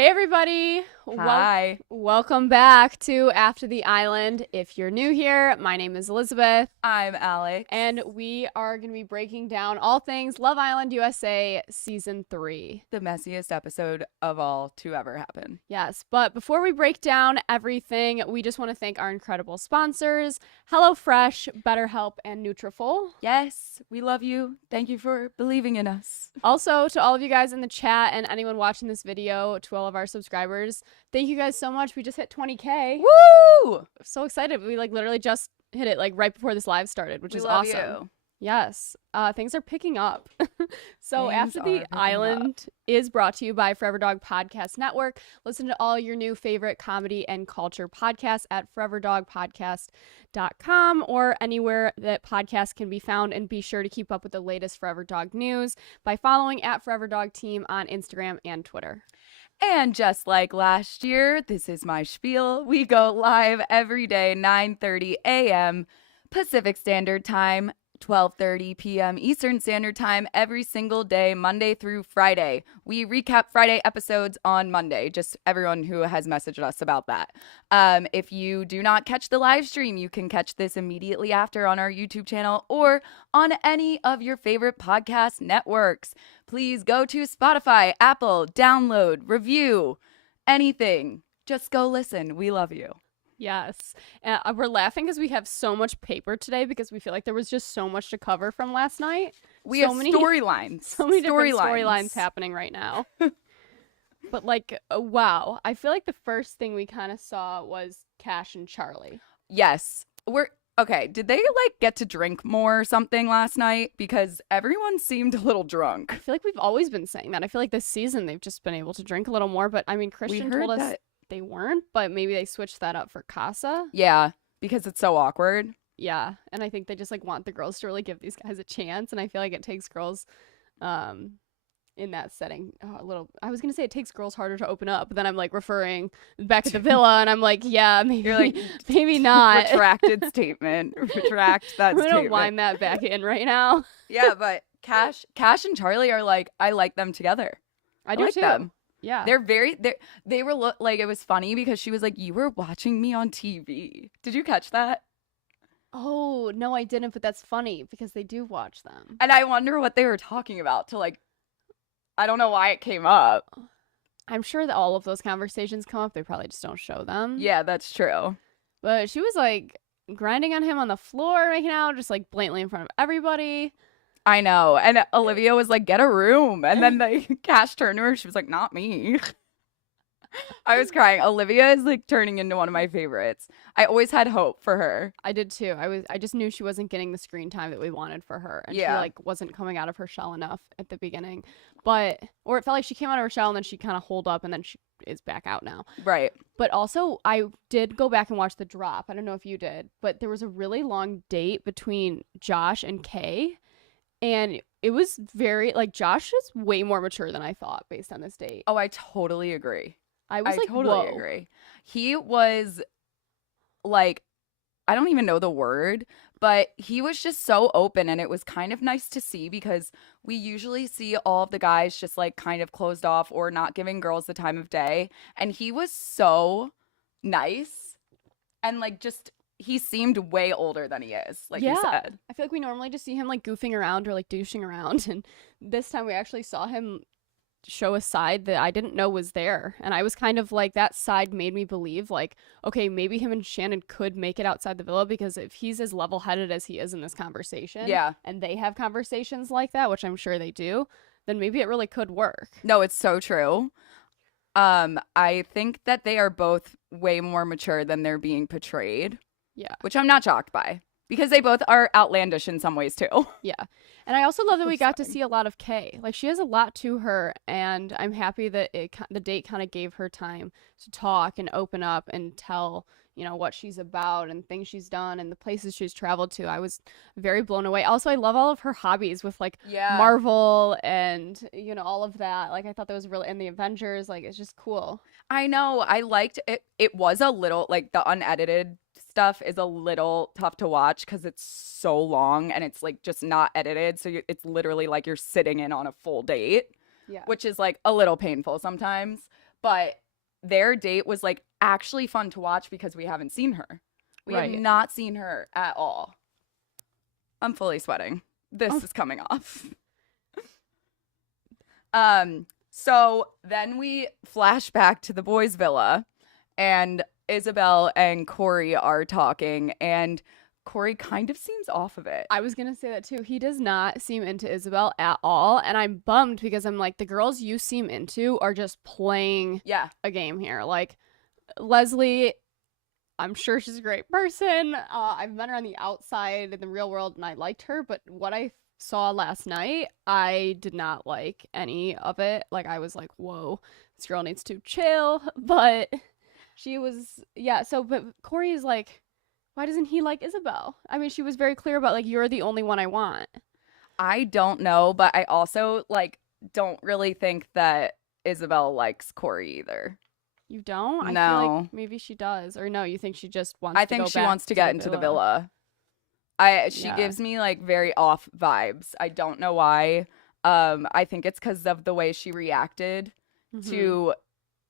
Hey everybody! Hi. Welcome back to After the Island. If you're new here, my name is Elizabeth. I'm Alex. And we are going to be breaking down all things Love Island USA Season 3. The messiest episode of all to ever happen. Yes, but before we break down everything, we just want to thank our incredible sponsors, HelloFresh, BetterHelp, and Nutrafol. Yes, we love you. Thank you for believing in us. Also, to all of you guys in the chat and anyone watching this video, to all of our subscribers, thank you guys so much. We just hit 20K. Woo! So excited. We literally just hit it right before this live started, which is awesome. You. Yes. Things are picking up. So Things After the Island is brought to you by Forever Dog Podcast Network. Listen to all your new favorite comedy and culture podcasts at foreverdogpodcast.com or anywhere that podcasts can be found, and be sure to keep up with the latest Forever Dog news by following at Forever Dog Team on Instagram and Twitter. And just like last year, this is my spiel. We go live every day, 9:30 a.m. Pacific Standard Time, 12:30 p.m. Eastern Standard Time, every single day, Monday through Friday. We recap Friday episodes on Monday, just everyone who has messaged us about that. If you do not catch the live stream, you can catch this immediately after on our YouTube channel or on any of your favorite podcast networks. Please go to Spotify, Apple, download, review, anything. Just go listen. We love you. Yes. We're laughing because we have so much paper today because we feel like there was just so much to cover from last night. We have storylines. So many different storylines happening right now. But wow. I feel like the first thing we kind of saw was Cash and Charlie. Yes. Okay, did they get to drink more or something last night? Because everyone seemed a little drunk. I feel like we've always been saying that. I feel like this season they've just been able to drink a little more. But I mean, Christian told us they weren't, but maybe they switched that up for Casa. Yeah, because it's so awkward. Yeah, and I think they just want the girls to really give these guys a chance, and I feel like it takes girls in that setting a little. I was gonna say it takes girls harder to open up, but then I'm referring back at the villa, and I'm yeah, maybe you're maybe not. Retracted statement. Retract that We're statement. gonna wind that back in right now. Yeah, but Cash and Charlie are I like them together. I do like too. Them. Yeah, they were it was funny because she was you were watching me on TV. Did you catch that? Oh no, I didn't, but that's funny because they do watch them, and I wonder what they were talking about to I don't know why it came up. I'm sure that all of those conversations come up. They probably just don't show them. Yeah, that's true. But she was grinding on him on the floor right now, just blatantly in front of everybody. I know. And Olivia was get a room. And then Cash turned to her. She was not me. I was crying. Olivia is turning into one of my favorites. I always had hope for her. I did too. I just knew she wasn't getting the screen time that we wanted for her. And yeah. She wasn't coming out of her shell enough at the beginning. Or it felt like she came out of her shell and then she kind of holed up and then she is back out now. Right. But also I did go back and watch the drop. I don't know if you did, but there was a really long date between Josh and Kay. And it was very, Josh is way more mature than I thought based on this date. Oh, I totally agree. I totally agree. He was I don't even know the word, but he was just so open, and it was kind of nice to see because we usually see all of the guys just kind of closed off or not giving girls the time of day. And he was so nice and he seemed way older than he is, you said. I feel we normally just see him goofing around or douching around. And this time we actually saw him show a side that I didn't know was there. And I was kind of that side made me believe okay, maybe him and Shannon could make it outside the villa, because if he's as level-headed as he is in this conversation, yeah, and they have conversations like that, which I'm sure they do, then maybe it really could work. No, it's so true. I think that they are both way more mature than they're being portrayed. Yeah. Which I'm not shocked by, because they both are outlandish in some ways too. Yeah. And I also love that we got to see a lot of Kay. She has a lot to her, and I'm happy that the date kind of gave her time to talk and open up and tell, what she's about and things she's done and the places she's traveled to. I was very blown away. Also, I love all of her hobbies with Marvel and, all of that. I thought that was really, and the Avengers, it's just cool. I know. I liked it. It was a little the unedited stuff is a little tough to watch because it's so long and it's just not edited, so it's literally you're sitting in on a full date, yeah, which is a little painful sometimes. but their date was like actually fun to watch because we haven't seen her. We have not seen her at all. I'm fully sweating. This is coming off. So then we flash back to the boys' villa, and Isabelle and Corey are talking, and Corey kind of seems off of it. I was gonna say that too. He does not seem into Isabelle at all, and I'm bummed because I'm like, the girls you seem into are just playing a game here. Like, Leslie, I'm sure she's a great person. I've met her on the outside in the real world, and I liked her, but what I saw last night, I did not like any of it. Like, I was like, whoa, this girl needs to chill. But she was, but Corey is like, why doesn't he like Isabelle? I mean, she was very clear about, like, you're the only one I want. I don't know, but I also, like, don't really think that Isabelle likes Corey either. You don't? No. I feel like maybe she does. Or no, you think she just wants to go back to the villa? I think she wants to get into the villa. She gives me, like, very off vibes. I don't know why. I think it's because of the way she reacted to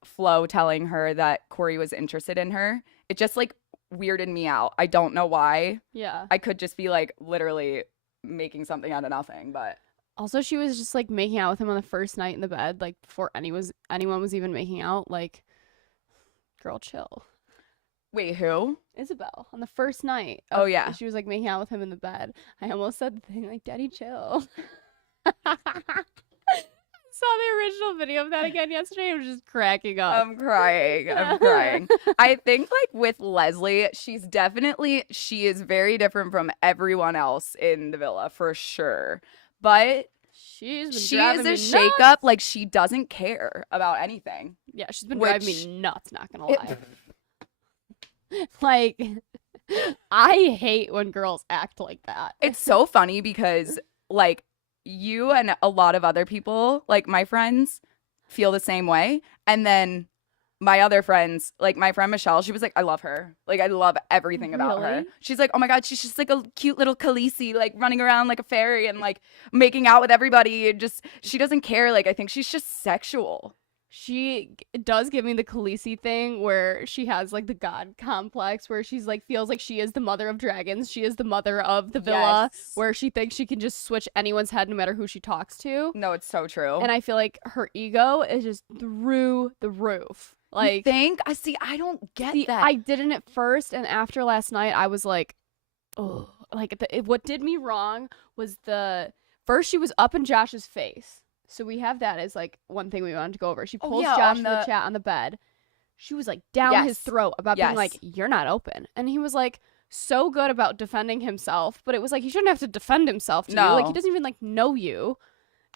Flo telling her that Corey was interested in her. It just, like, weirded me out. I don't know why. Yeah. I could just be, like, literally making something out of nothing, but... Also, she was just, like, making out with him on the first night in the bed, like, before anyone was even making out. Like, girl, chill. Wait, who? Isabelle. On the first night. Oh, yeah. She was, like, making out with him in the bed. I almost said the thing, like, Daddy, chill. Saw the original video of that again yesterday. I was just cracking up. I'm crying. I think, like, with Leslie, she is very different from everyone else in the villa, for sure. But she is a shake-up. Like, she doesn't care about anything. Yeah, she's been driving me nuts, not gonna lie. Like, I hate when girls act like that. It's so funny because, like, you and a lot of other people, like my friends, feel the same way. And then my other friends, like my friend Michelle, she was like, I love her. Like, I love everything about her. She's like, oh my God, she's just like a cute little Khaleesi, like running around like a fairy and like making out with everybody. And just, she doesn't care. Like, I think she's just sexual. She does give me the Khaleesi thing where she has like the god complex where she's like feels like she is the mother of dragons. She is the mother of the villa where she thinks she can just switch anyone's head no matter who she talks to. No, it's so true. And I feel like her ego is just through the roof. Like, you think? I don't get that. I didn't at first, and after last night, I was like, oh, like what did me wrong was first she was up in Josh's face. So we have that as, like, one thing we wanted to go over. She pulls Josh from the chat on the bed. She was, like, down his throat about being like, you're not open. And he was, like, so good about defending himself. But it was, like, he shouldn't have to defend himself to you. Like, he doesn't even, like, know you.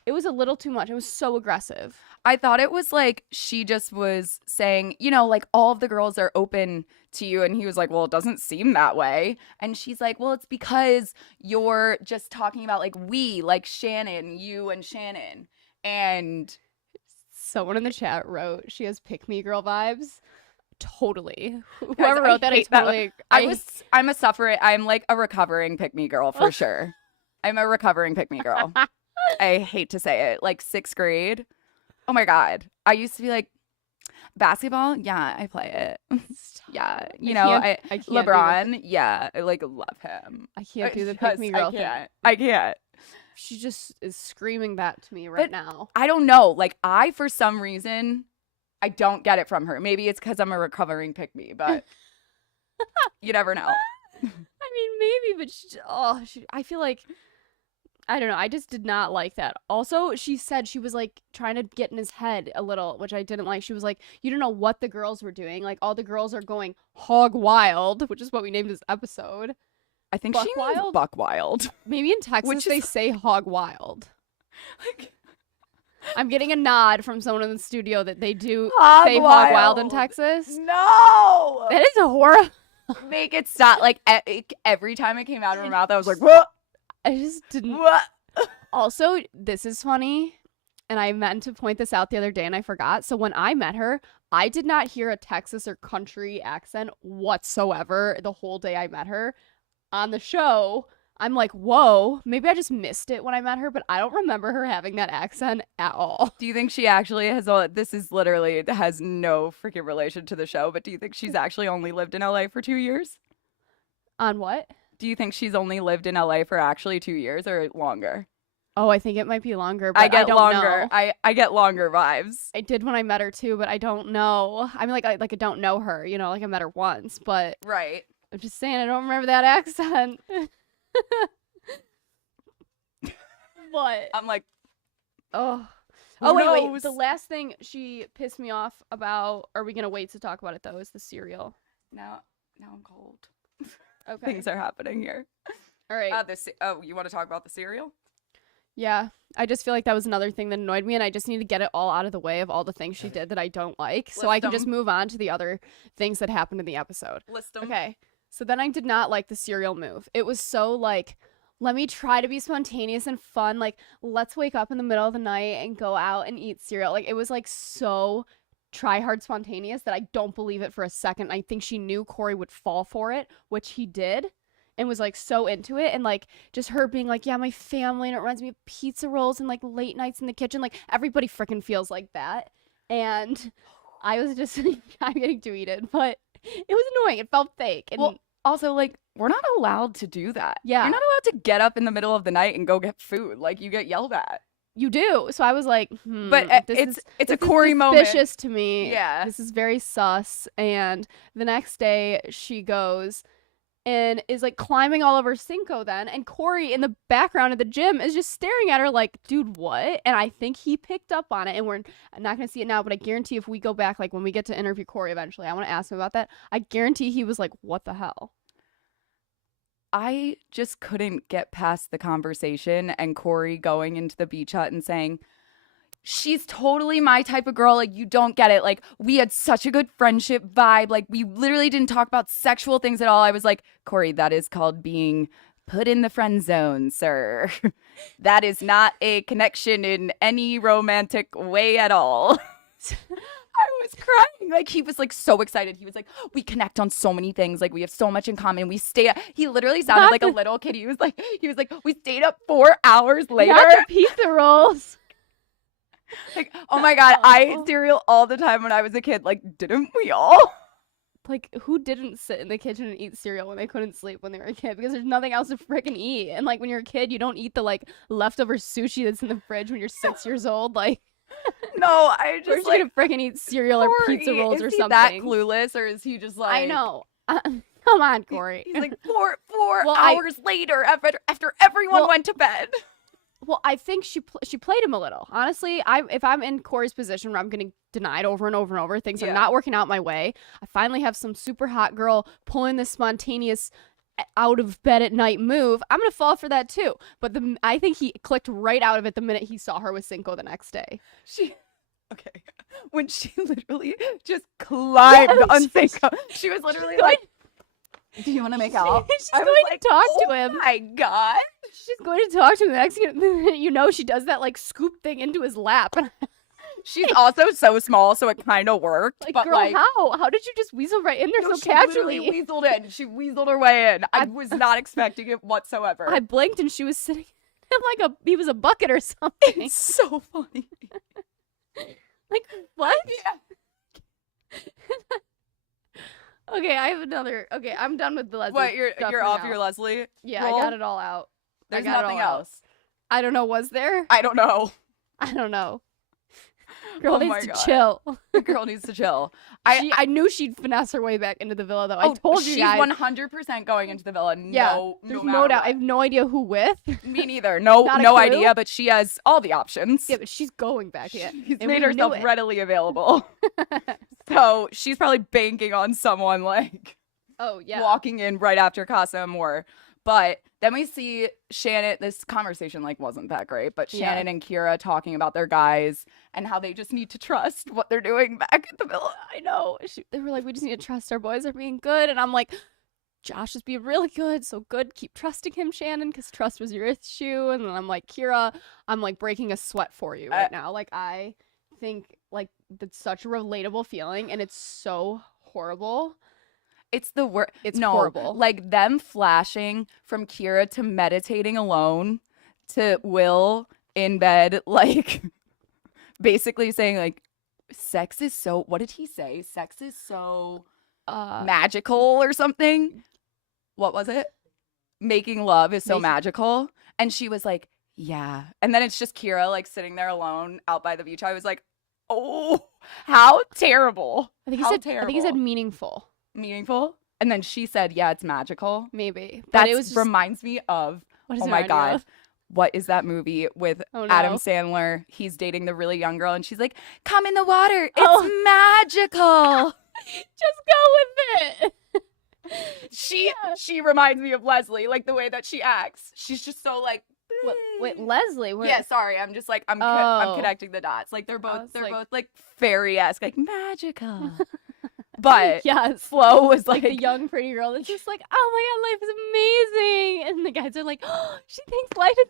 It was a little too much. It was so aggressive. I thought it was, like, she just was saying, you know, like, all of the girls are open to you. And he was like, well, it doesn't seem that way. And she's like, well, it's because you're just talking about, like, we, like, Shannon, you and Shannon. And someone in the chat wrote she has pick me girl vibes. Totally. Whoever wrote that, I totally. I'm a sufferer. I'm like a recovering pick me girl for sure. I'm a recovering pick me girl. I hate to say it. Like 6th grade. Oh my God. I used to be like, basketball. Yeah, I play it. Yeah, you know, I LeBron. Yeah, I like love him. I can't do the pick me girl thing. I can't. She just is screaming that to me right now. I don't know. Like, for some reason, I don't get it from her. Maybe it's because I'm a recovering pick-me, but you never know. I mean, maybe, but I feel like, I don't know. I just did not like that. Also, she said she was, like, trying to get in his head a little, which I didn't like. She was like, you don't know what the girls were doing. Like, all the girls are going hog wild, which is what we named this episode. I think she means buck wild. Maybe in Texas they say hog wild. Like, I'm getting a nod from someone in the studio that they do say hog wild in Texas. No! That is a horror. Make it stop. Like, every time it came out of her mouth, I was like, what? I just didn't. Also, this is funny, and I meant to point this out the other day, and I forgot. So when I met her, I did not hear a Texas or country accent whatsoever the whole day I met her. On the show, I'm like, whoa, maybe I just missed it when I met her, but I don't remember her having that accent at all. Do you think she actually has this is literally, it has no freaking relation to the show, but do you think she's actually only lived in LA for 2 years? On what? Do you think she's only lived in LA for actually 2 years or longer? Oh, I think it might be longer, but I get don't longer. know. I get longer vibes. I did when I met her too, but I don't know. I mean, like I don't know her, you know, like I met her once, but Right. I'm just saying I don't remember that accent. What? I'm like, Oh. who Oh, wait. knows? The last thing she pissed me off about, are we going to wait to talk about it though, is the cereal. now I'm cold. Okay. Things are happening here. All right. You want to talk about the cereal? Yeah. I just feel like that was another thing that annoyed me, and I just need to get it all out of the way of all the things she did that I don't like, so I can just move on to the other things that happened in the episode. List them. Okay. So then I did not like the cereal move. It was so like, let me try to be spontaneous and fun. Like, let's wake up in the middle of the night and go out and eat cereal. Like, it was like so try hard spontaneous that I don't believe it for a second. I think she knew Corey would fall for it, which he did, and was like so into it. And like just her being like, yeah, my family, and it reminds me of pizza rolls and like late nights in the kitchen. Like, everybody freaking feels like that. And I was just I'm getting to eat it, but it was annoying. It felt fake. And Well, also, like, we're not allowed to do that. Yeah. You're not allowed to get up in the middle of the night and go get food. Like, you get yelled at. you do. So I was like, But it's a this Corey is moment. suspicious to me. Yeah. This is very sus. And the next day she goes and is like climbing all over Cinco then, and Corey in the background of the gym is just staring at her like, dude, what? And I think he picked up on it, and we're not going to see it now, but I guarantee if we go back, like when we get to interview Corey eventually, I want to ask him about that. I guarantee he was like, what the hell? I just couldn't get past the conversation and Corey going into the beach hut and saying, she's totally my type of girl. Like, you don't get it. Like, we had such a good friendship vibe. Like, we literally didn't talk about sexual things at all. I was like, Corey, that is called being put in the friend zone, sir. That is not a connection in any romantic way at all. I was crying. Like, he was like so excited. He was like, we connect on so many things. Like, we have so much in common. We stay up. He literally sounded like a little kid. He was like, we stayed up 4 hours later. Not the pizza rolls. Like, oh my God, I ate cereal all the time when I was a kid. Like, didn't we all? Like, who didn't sit in the kitchen and eat cereal when they couldn't sleep when they were a kid? Because there's nothing else to freaking eat. And like when you're a kid, you don't eat the like leftover sushi that's in the fridge when you're 6 years old. Like, No, I where's just you like, gonna freaking eat cereal or pizza Corey, rolls is or he something? that clueless, or is he just like? I know. Come on, Corey. He's like four Well, hours later after everyone Well, went to bed. Well, I think she played him a little. Honestly, if I'm in Corey's position where I'm getting denied over and over and over, things are not working out my way, I finally have some super hot girl pulling this spontaneous out of bed at night move, I'm gonna fall for that too. But I think he clicked right out of it the minute he saw her with Cinco the next day. Okay, when she literally just climbed on Cinco, she was literally like, do you want to make out? She's going to talk to him. Oh my God. She's going to talk to him. The next thing you know, she does that like scoop thing into his lap. She's also so small, so it kind of worked. Like, but girl, how? How did you just weasel right in there so casually? She weaseled in. She weaseled her way in. I was not expecting it whatsoever. I blinked and she was sitting him like he was a bucket or something. It's so funny. Like, what? Yeah. Okay, I have another. Okay, I'm done with the Leslie. What, you're off now. your Leslie? Yeah, roll? I got it all out. There's nothing else. I don't know. Was there? I don't know. I don't know. Girl Oh my needs to God. chill. The girl needs to chill. I knew she'd finesse her way back into the villa, though. I told you she's guys. 100% going into the villa. There's no doubt. I have no idea who with. Me neither. No Not a no clue? idea, but she has all the options. Yeah, but she's going back yet. She's made herself readily available. So she's probably banking on someone like walking in right after Casa Amor. But then we see Shannon, this conversation like wasn't that great, but Shannon and Kira talking about their guys and how they just need to trust what they're doing back at the villa. I know. They were like, we just need to trust our boys are being good. And I'm like, Josh is being really good. So good. Keep trusting him, Shannon, because trust was your issue. And then I'm like, Kira, I'm like breaking a sweat for you right now. Like, I think like that's such a relatable feeling and it's so horrible. It's the worst. It's no, horrible. Like them flashing from Kira to meditating alone to Will in bed, like basically saying like, sex is so, what did he say? Sex is so magical or something. What was it? Making love is so magical. And she was like, yeah. And then it's just Kira like sitting there alone out by the beach. I was like, oh, how terrible. I think he said meaningful. Meaningful? And then she said, yeah, it's magical. Maybe. That reminds me of, oh my God. What is that movie with Adam Sandler? He's dating the really young girl and she's like, come in the water. It's magical. Just go with it. She reminds me of Leslie, like the way that she acts. She's just so like, wait, Leslie? Yeah, sorry. I'm just like, I'm connecting the dots. Like they're both like fairy-esque, like magical. But yes, Flo was like the young pretty girl that's just like, oh my God, life is amazing. And the guys are like, oh, she thinks life is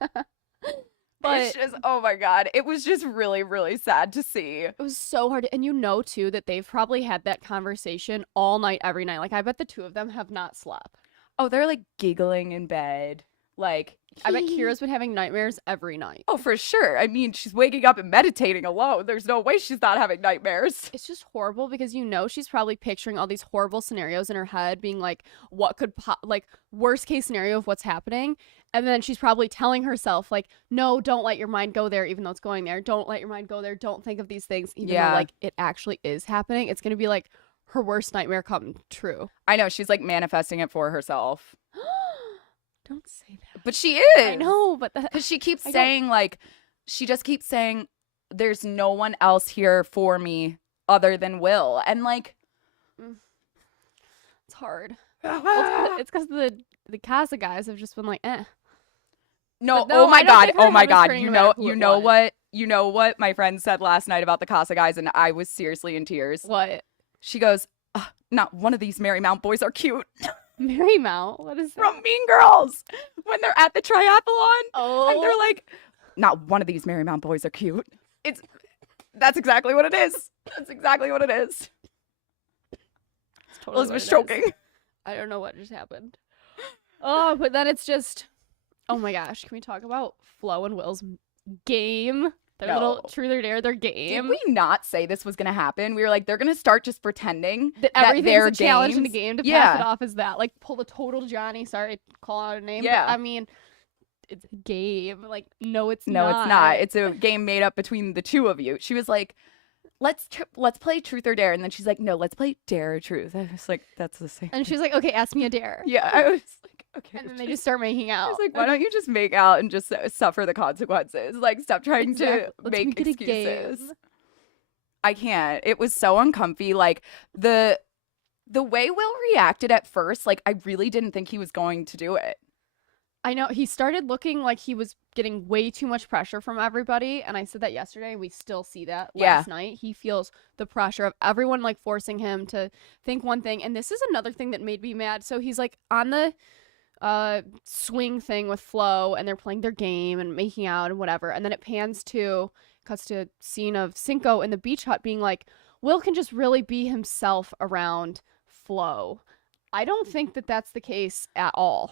amazing. But it's just, oh my God, it was just really, really sad to see. It was so hard. And you know, too, that they've probably had that conversation all night, every night. Like, I bet the two of them have not slept. Oh, they're like giggling in bed. Like, I bet Kira's been having nightmares every night. Oh, for sure. I mean, she's waking up and meditating alone. There's no way she's not having nightmares. It's just horrible because you know she's probably picturing all these horrible scenarios in her head, being like, what could, like, worst case scenario of what's happening. And then she's probably telling herself, like, no, don't let your mind go there, even though it's going there. Don't let your mind go there. Don't think of these things, even though, like, it actually is happening. It's going to be, like, her worst nightmare come true. I know. She's, like, manifesting it for herself. Don't say that. But she is. I know, but because she keeps saying, like, she just keeps saying, there's no one else here for me other than Will. And, like, it's hard. Well, it's because the Casa guys have just been like, eh. No, oh my God. You know what my friend said last night about the Casa guys, and I was seriously in tears. What? She goes, not one of these Marymount boys are cute. Marymount? What is that? From Mean Girls. When they're at the triathlon. Oh. And they're like, not one of these Marymount boys are cute. That's exactly what it is. That's exactly what it is. It's totally Elizabeth's choking. I don't know what just happened. Oh, but then it's just, oh my gosh. Can we talk about Flo and Will's game? Their little truth or dare, their game. Did we not say this was going to happen? We were like, they're going to start just pretending that everything's a challenge in the game to pass it off as that. Like, pull the total Johnny. Sorry, call out a name. Yeah. But, I mean, it's a game. Like, no, it's not. No, it's not. It's a game made up between the two of you. She was like, let's play truth or dare. And then she's like, no, let's play dare or truth. I was like, that's the same. And she's like, okay, ask me a dare. Yeah, I was like, okay. And then they just start making out. I was like, why don't you just make out and just suffer the consequences? Like, stop trying to make excuses. I can't. It was so uncomfy. Like, the way Will reacted at first, like, I really didn't think he was going to do it. I know. He started looking like he was getting way too much pressure from everybody. And I said that yesterday. We still see that last night. He feels the pressure of everyone, like, forcing him to think one thing. And this is another thing that made me mad. So he's, like, on the swing thing with Flo, and they're playing their game and making out and whatever. And then it cuts to a scene of Cinco in the beach hut being like, Will can just really be himself around Flo. I don't think that that's the case at all.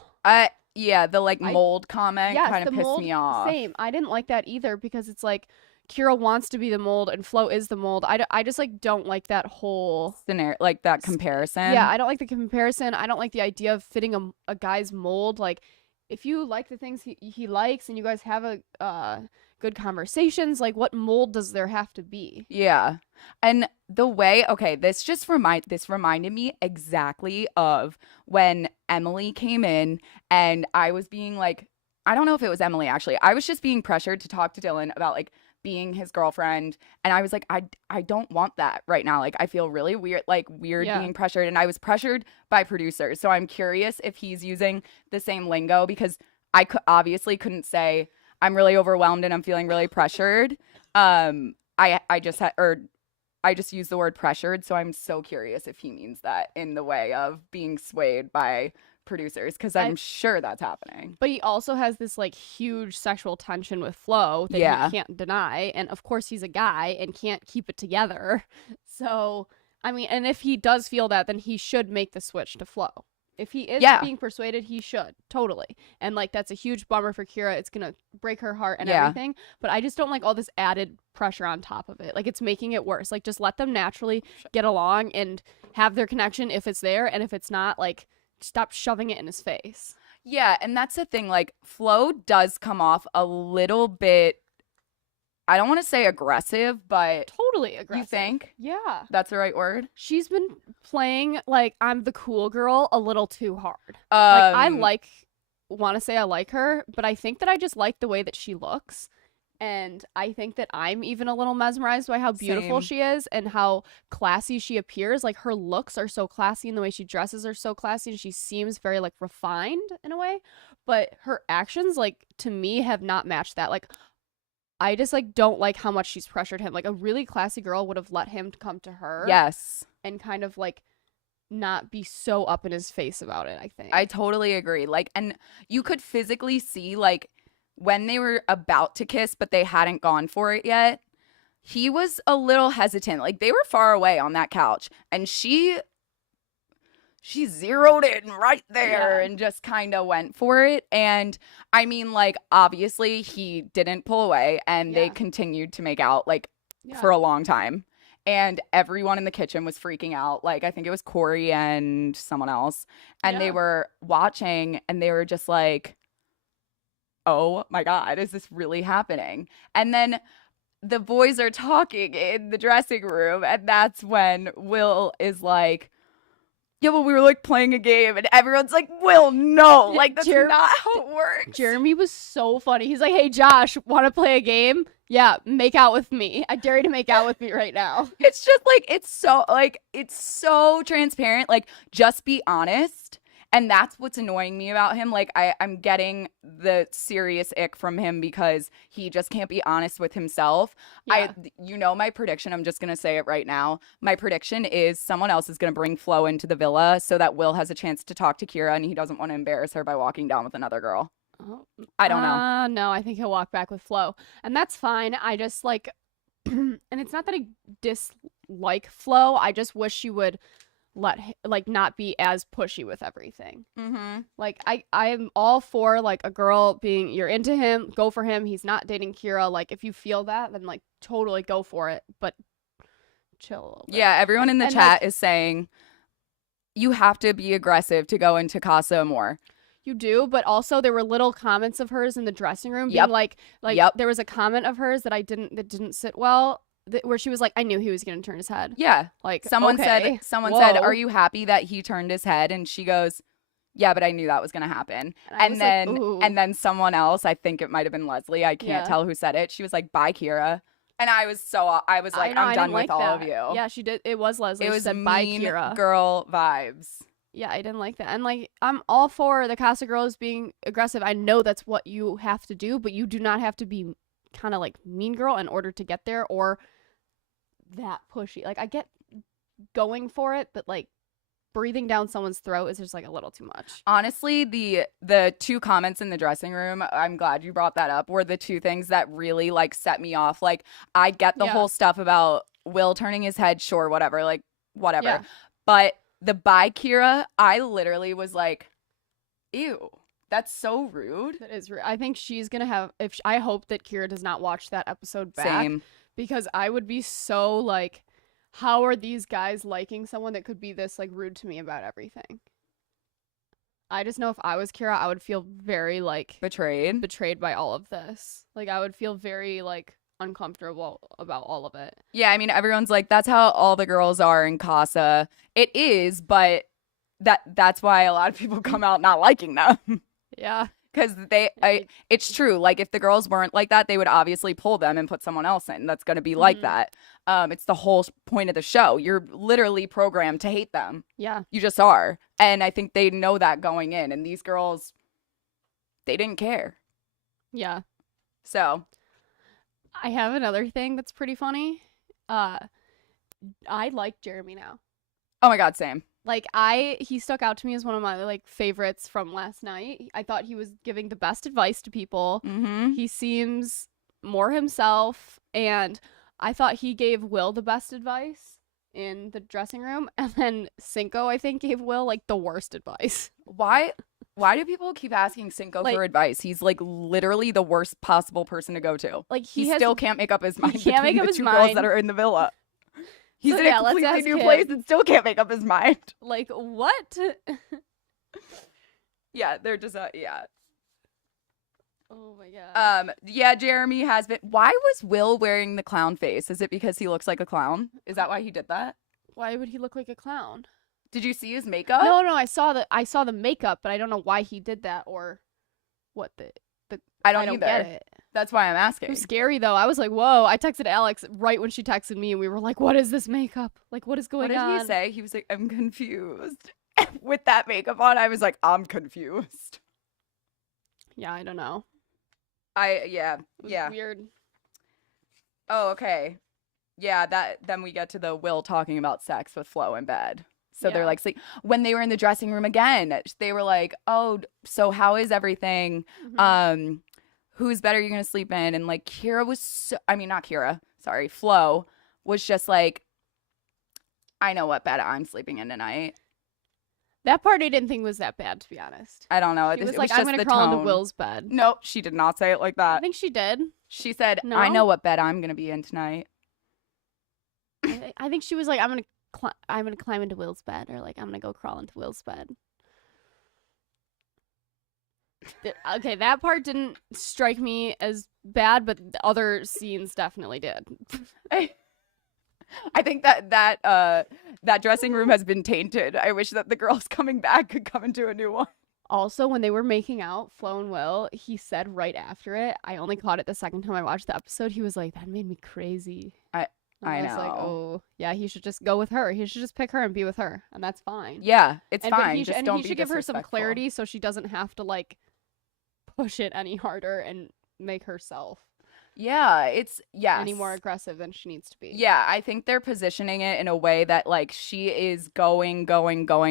Yeah, the like mold comment kind of pissed me off. Same. I didn't like that either because it's like Kira wants to be the mold and Flo is the mold. I just like don't like that whole scenario, like that comparison. Yeah, I don't like the comparison. I don't like the idea of fitting a guy's mold. Like, if you like the things he likes and you guys have a good conversations, like, what mold does there have to be? Yeah. And the way, okay, this reminded me exactly of when Emily came in and I was being like, I don't know if it was Emily actually. I was just being pressured to talk to Dylan about like being his girlfriend, and I was like, I don't want that right now. Like, I feel really weird being pressured, and I was pressured by producers. So I'm curious if he's using the same lingo, because I obviously couldn't say I'm really overwhelmed and I'm feeling really pressured. I just used the word pressured, so I'm so curious if he means that in the way of being swayed by producers, because I'm sure that's happening. But he also has this like huge sexual tension with Flo that he can't deny, and of course he's a guy and can't keep it together. So I mean, and if he does feel that, then he should make the switch to Flo. If he is being persuaded, he should. Totally. And, like, that's a huge bummer for Kira. It's going to break her heart and everything. But I just don't like all this added pressure on top of it. Like, it's making it worse. Like, just let them naturally get along and have their connection if it's there. And if it's not, like, stop shoving it in his face. Yeah, and that's the thing. Like, Flo does come off a little bit, I don't want to say aggressive, but Totally aggressive. You think? Yeah. That's the right word? She's been playing, like, I'm the cool girl a little too hard. I want to say I like her, but I think that I just like the way that she looks. And I think that I'm even a little mesmerized by how beautiful she is and how classy she appears. Like, her looks are so classy and the way she dresses are so classy, and she seems very, like, refined in a way. But her actions, like, to me have not matched that. Like, I just, like, don't like how much she's pressured him. Like, a really classy girl would have let him come to her. Yes. And kind of, like, not be so up in his face about it, I think. I totally agree. Like, and you could physically see, like, when they were about to kiss, but they hadn't gone for it yet, he was a little hesitant. Like, they were far away on that couch, and she zeroed in right there and just kind of went for it. And I mean, like, obviously he didn't pull away, and they continued to make out, like, for a long time. And everyone in the kitchen was freaking out. Like, I think it was Corey and someone else. And they were watching, and they were just like, oh my God, is this really happening? And then the boys are talking in the dressing room, and that's when Will is like, yeah, well, we were, like, playing a game, and everyone's like, Will, no, like, that's not how it works. Jeremy was so funny. He's like, hey, Josh, want to play a game? Yeah, make out with me. I dare you to make out with me right now. It's just, like, it's so transparent. Like, just be honest. And that's what's annoying me about him. Like, I'm getting the serious ick from him because he just can't be honest with himself. Yeah. My prediction, I'm just going to say it right now. My prediction is someone else is going to bring Flo into the villa so that Will has a chance to talk to Kira, and he doesn't want to embarrass her by walking down with another girl. Oh, I don't know. No, I think he'll walk back with Flo. And that's fine. I just, like, and it's not that I dislike Flo. I just wish she would not be as pushy with everything. Mm-hmm. Like, I am all for, like, a girl being, you're into him, go for him. He's not dating Kira. Like, if you feel that, then, like, totally go for it. But chill a little bit. Yeah, everyone in the chat is saying you have to be aggressive to go into Casa Amor. You do, but also there were little comments of hers in the dressing room being there was a comment of hers that didn't sit well. Where she was like, I knew he was going to turn his head. Yeah. Like, someone said, are you happy that he turned his head? And she goes, yeah, but I knew that was going to happen. And then someone else, I think it might have been Leslie, I can't tell who said it. She was like, bye, Kira. And I was like, I'm done with all of you. Yeah, she did. It was Leslie. It was said, bye, Kira. Girl vibes. Yeah, I didn't like that. And, like, I'm all for the Casa girls being aggressive. I know that's what you have to do, but you do not have to be kind of like mean girl in order to get there, or that pushy. Like, I get going for it, but, like, breathing down someone's throat is just, like, a little too much. Honestly, the two comments in the dressing room, I'm glad you brought that up, were the two things that really, like, set me off. Like, I get the whole stuff about Will turning his head, sure, whatever, like, whatever. Yeah. But the bye Kira, I literally was like, ew. That's so rude. That is rude. I think she's gonna have. I hope that Kira does not watch that episode back. Same. Because I would be so, like, how are these guys liking someone that could be this, like, rude to me about everything? I just know if I was Kira, I would feel very, like, betrayed by all of this. Like, I would feel very, like, uncomfortable about all of it. Yeah, I mean, everyone's like, that's how all the girls are in Casa. It is, but that's why a lot of people come out not liking them. Yeah. Because it's true. Like, if the girls weren't like that, they would obviously pull them and put someone else in that's going to be like that. It's the whole point of the show. You're literally programmed to hate them. Yeah. You just are. And I think they know that going in. And these girls, they didn't care. Yeah. So. I have another thing that's pretty funny. I like Jeremy now. Oh my God, same. Like, he stuck out to me as one of my, like, favorites from last night. I thought he was giving the best advice to people. Mm-hmm. He seems more himself, and I thought he gave Will the best advice in the dressing room, and then Cinco, I think, gave Will like the worst advice. Why do people keep asking Cinco Like- for advice? He's like literally the worst possible person to go to. Like He still can't make up his mind can't make between up the his two girls mind. that are in the villa. He's So in yeah, a let's completely ask new him. place and still can't make up his mind. like what? Yeah, they're just yeah. Oh my god. Yeah, Jeremy has been. Why was Will wearing the clown face? Is it because he looks like a clown? Is that why he did that? Why would he look like a clown? Did you see his makeup? No, I saw the makeup, but I don't know why he did that or what the I don't either. get it. That's why I'm It asking. was scary though. I was like, whoa. I texted Alex right when she texted me, and we were like, what is this makeup? Like, what is going What on? did he say? He was like, I'm confused. With that makeup on, I was like, I'm confused. Yeah, I don't know. Yeah. It was weird. Oh, okay. Yeah, then we get to the Will talking about sex with Flo in bed. So they're Yeah. like, when they were in the dressing room again, they were like, oh, so how is everything? Mhm. Whose bed are you going to sleep in? And like Flo was just like, I know what bed I'm sleeping in tonight. That part I didn't think was that bad, to be honest. I don't know. She It was was like, just I'm gonna the crawl into tone. Will's bed. Nope, she did not say it like I that. think she did. She said, No? I know what bed I'm going to be in tonight. I think she was like, I'm gonna climb into Will's bed, or like I'm gonna go crawl into Will's bed. Okay, that part didn't strike me as bad, but the other scenes definitely did. I think that dressing room has been tainted. I wish that the girls coming back could come into a new one. Also, when they were making out, Flo and Will, he said right after it, I only caught it the second time I watched the episode, he was like, that made me crazy. I was like, know. oh, yeah, he should just go with her. He should just pick her and be with her, and that's fine. Yeah, it's But fine. he Just and don't he be should give her some disrespectful. clarity so she doesn't have to, like, push it any harder and make herself Yeah, any more aggressive than she needs to be. Yeah, I think they're positioning it in a way that like she is going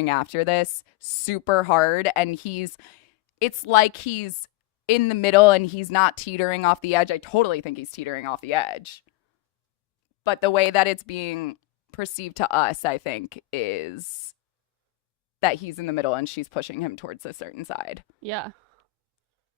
after this super hard, and it's like he's in the middle and he's not teetering off the edge. I totally think he's teetering off the edge. But the way that it's being perceived to us, I think, is that he's in the middle and she's pushing him towards a certain side. Yeah.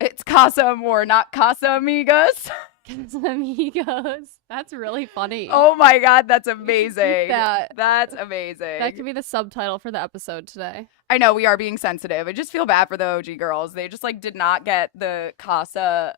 It's Casa Amor, not Casa Amigos. Amigos. That's really funny. Oh my God, that's We should keep amazing. that. That's amazing. That could be the subtitle for the episode today. I know we are being sensitive. I just feel bad for the OG girls. They just like did not get the Casa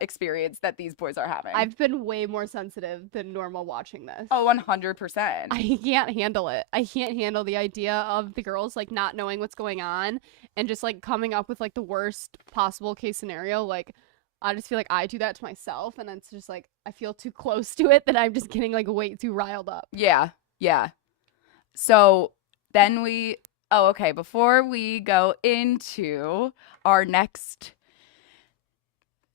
experience that these boys are having. I've been way more sensitive than normal watching this. Oh, 100%. I can't handle it. I can't handle the idea of the girls like not knowing what's going on and just like coming up with like the worst possible case scenario. Like I just feel like I do that to myself, and it's just like I feel too close to it that I'm just getting like way too riled up. Yeah. So then before we go into our next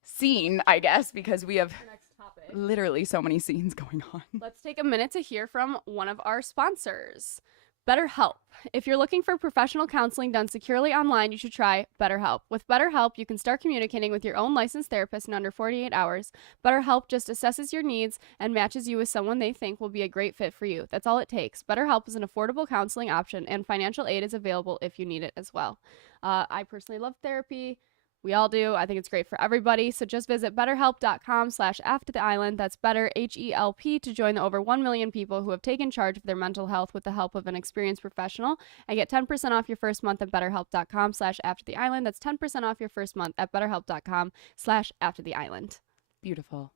scene, I guess, because we have Next topic. literally so many scenes going on. Let's take a minute to hear from one of our sponsors, BetterHelp. If you're looking for professional counseling done securely online, you should try BetterHelp. With BetterHelp, you can start communicating with your own licensed therapist in under 48 hours. BetterHelp just assesses your needs and matches you with someone they think will be a great fit for you. That's all it takes. BetterHelp is an affordable counseling option, and financial aid is available if you need it as well. I personally love therapy. We all do. I think it's great for everybody. So just visit betterhelp.com/aftertheisland. That's better, HELP, to join the over 1 million people who have taken charge of their mental health with the help of an experienced professional, and get 10% off your first month at betterhelp.com/aftertheisland. That's 10% off your first month at betterhelp.com/aftertheisland. Beautiful.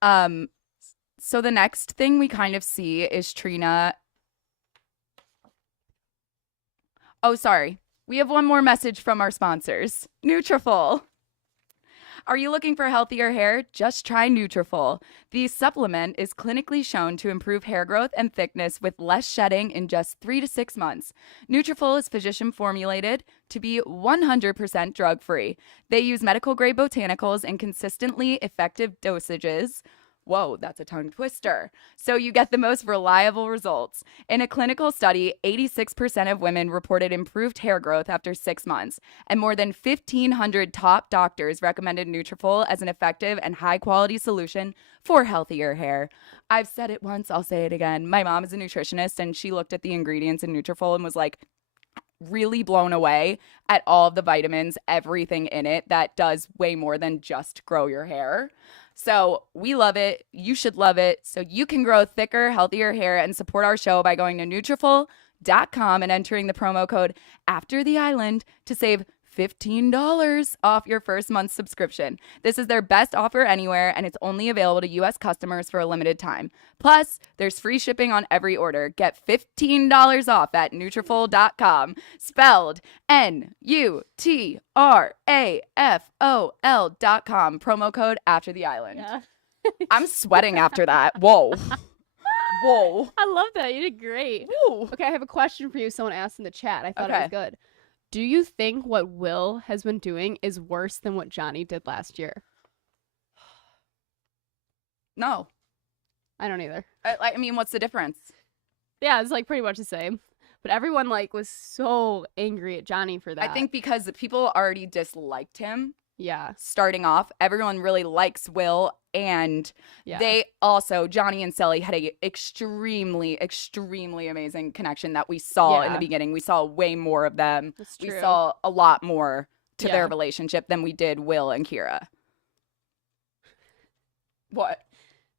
So the next thing we kind of see is Trina. Oh, sorry. We have one more message from our sponsors, Nutrafol. Are you looking for healthier hair? Just try Nutrafol. The supplement is clinically shown to improve hair growth and thickness with less shedding in just 3 to 6 months. Nutrafol is physician formulated to be 100% drug-free. They use medical-grade botanicals in consistently effective dosages Whoa, that's a tongue twister. So you get the most reliable results. In a clinical study, 86% of women reported improved hair growth after 6 months, and more than 1,500 top doctors recommended Nutrafol as an effective and high-quality solution for healthier hair. I've said it once, I'll say it again. My mom is a nutritionist, and she looked at the ingredients in Nutrafol and was like, really blown away at all of the vitamins, everything in it that does way more than just grow your hair. So we love it. You should love it. So you can grow thicker, healthier hair and support our show by going to Nutrafol.com and entering the promo code After the Island to save $15 off your first month's subscription. This is their best offer anywhere, and it's only available to U.S. customers for a limited time. Plus, there's free shipping on every order. Get $15 off at Nutrafol.com, spelled Nutrafol.com, promo code After the Island. Yeah. I'm sweating after that. Whoa. Whoa. I love that. You did great. Woo. Okay, I have a question for you. Someone asked in the chat. I thought it was good. Do you think what Will has been doing is worse than what Johnny did last year? No. I don't either. I mean, what's the difference? Yeah, it's like pretty much the same. But everyone like was so angry at Johnny for that. I think because people already disliked him. Yeah. Starting off, everyone really likes Will, and they also, Johnny and Sally had a extremely amazing connection that we saw in the beginning. We saw way more of them. That's true. We saw a lot more to their relationship than we did Will and Kira. What?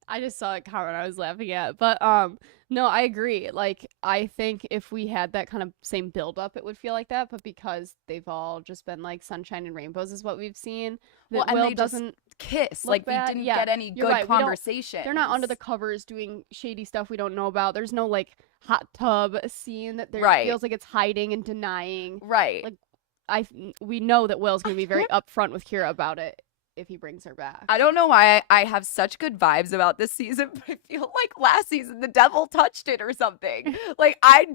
I just saw a comment I was laughing at. But no, I agree. Like, I think if we had that kind of same build up, it would feel like that. But because they've all just been like sunshine and rainbows is what we've seen. Well, and Will they doesn't kiss. Look Like, bad. we didn't get any good conversation. They're not under the covers doing shady stuff we don't know about. There's no like hot tub scene that there feels like it's hiding and denying. Right. Like, we know that Will's gonna be very upfront with Kira about it if he brings her back. I don't know why I have such good vibes about this season, but I feel like last season the devil touched it or something. Like, I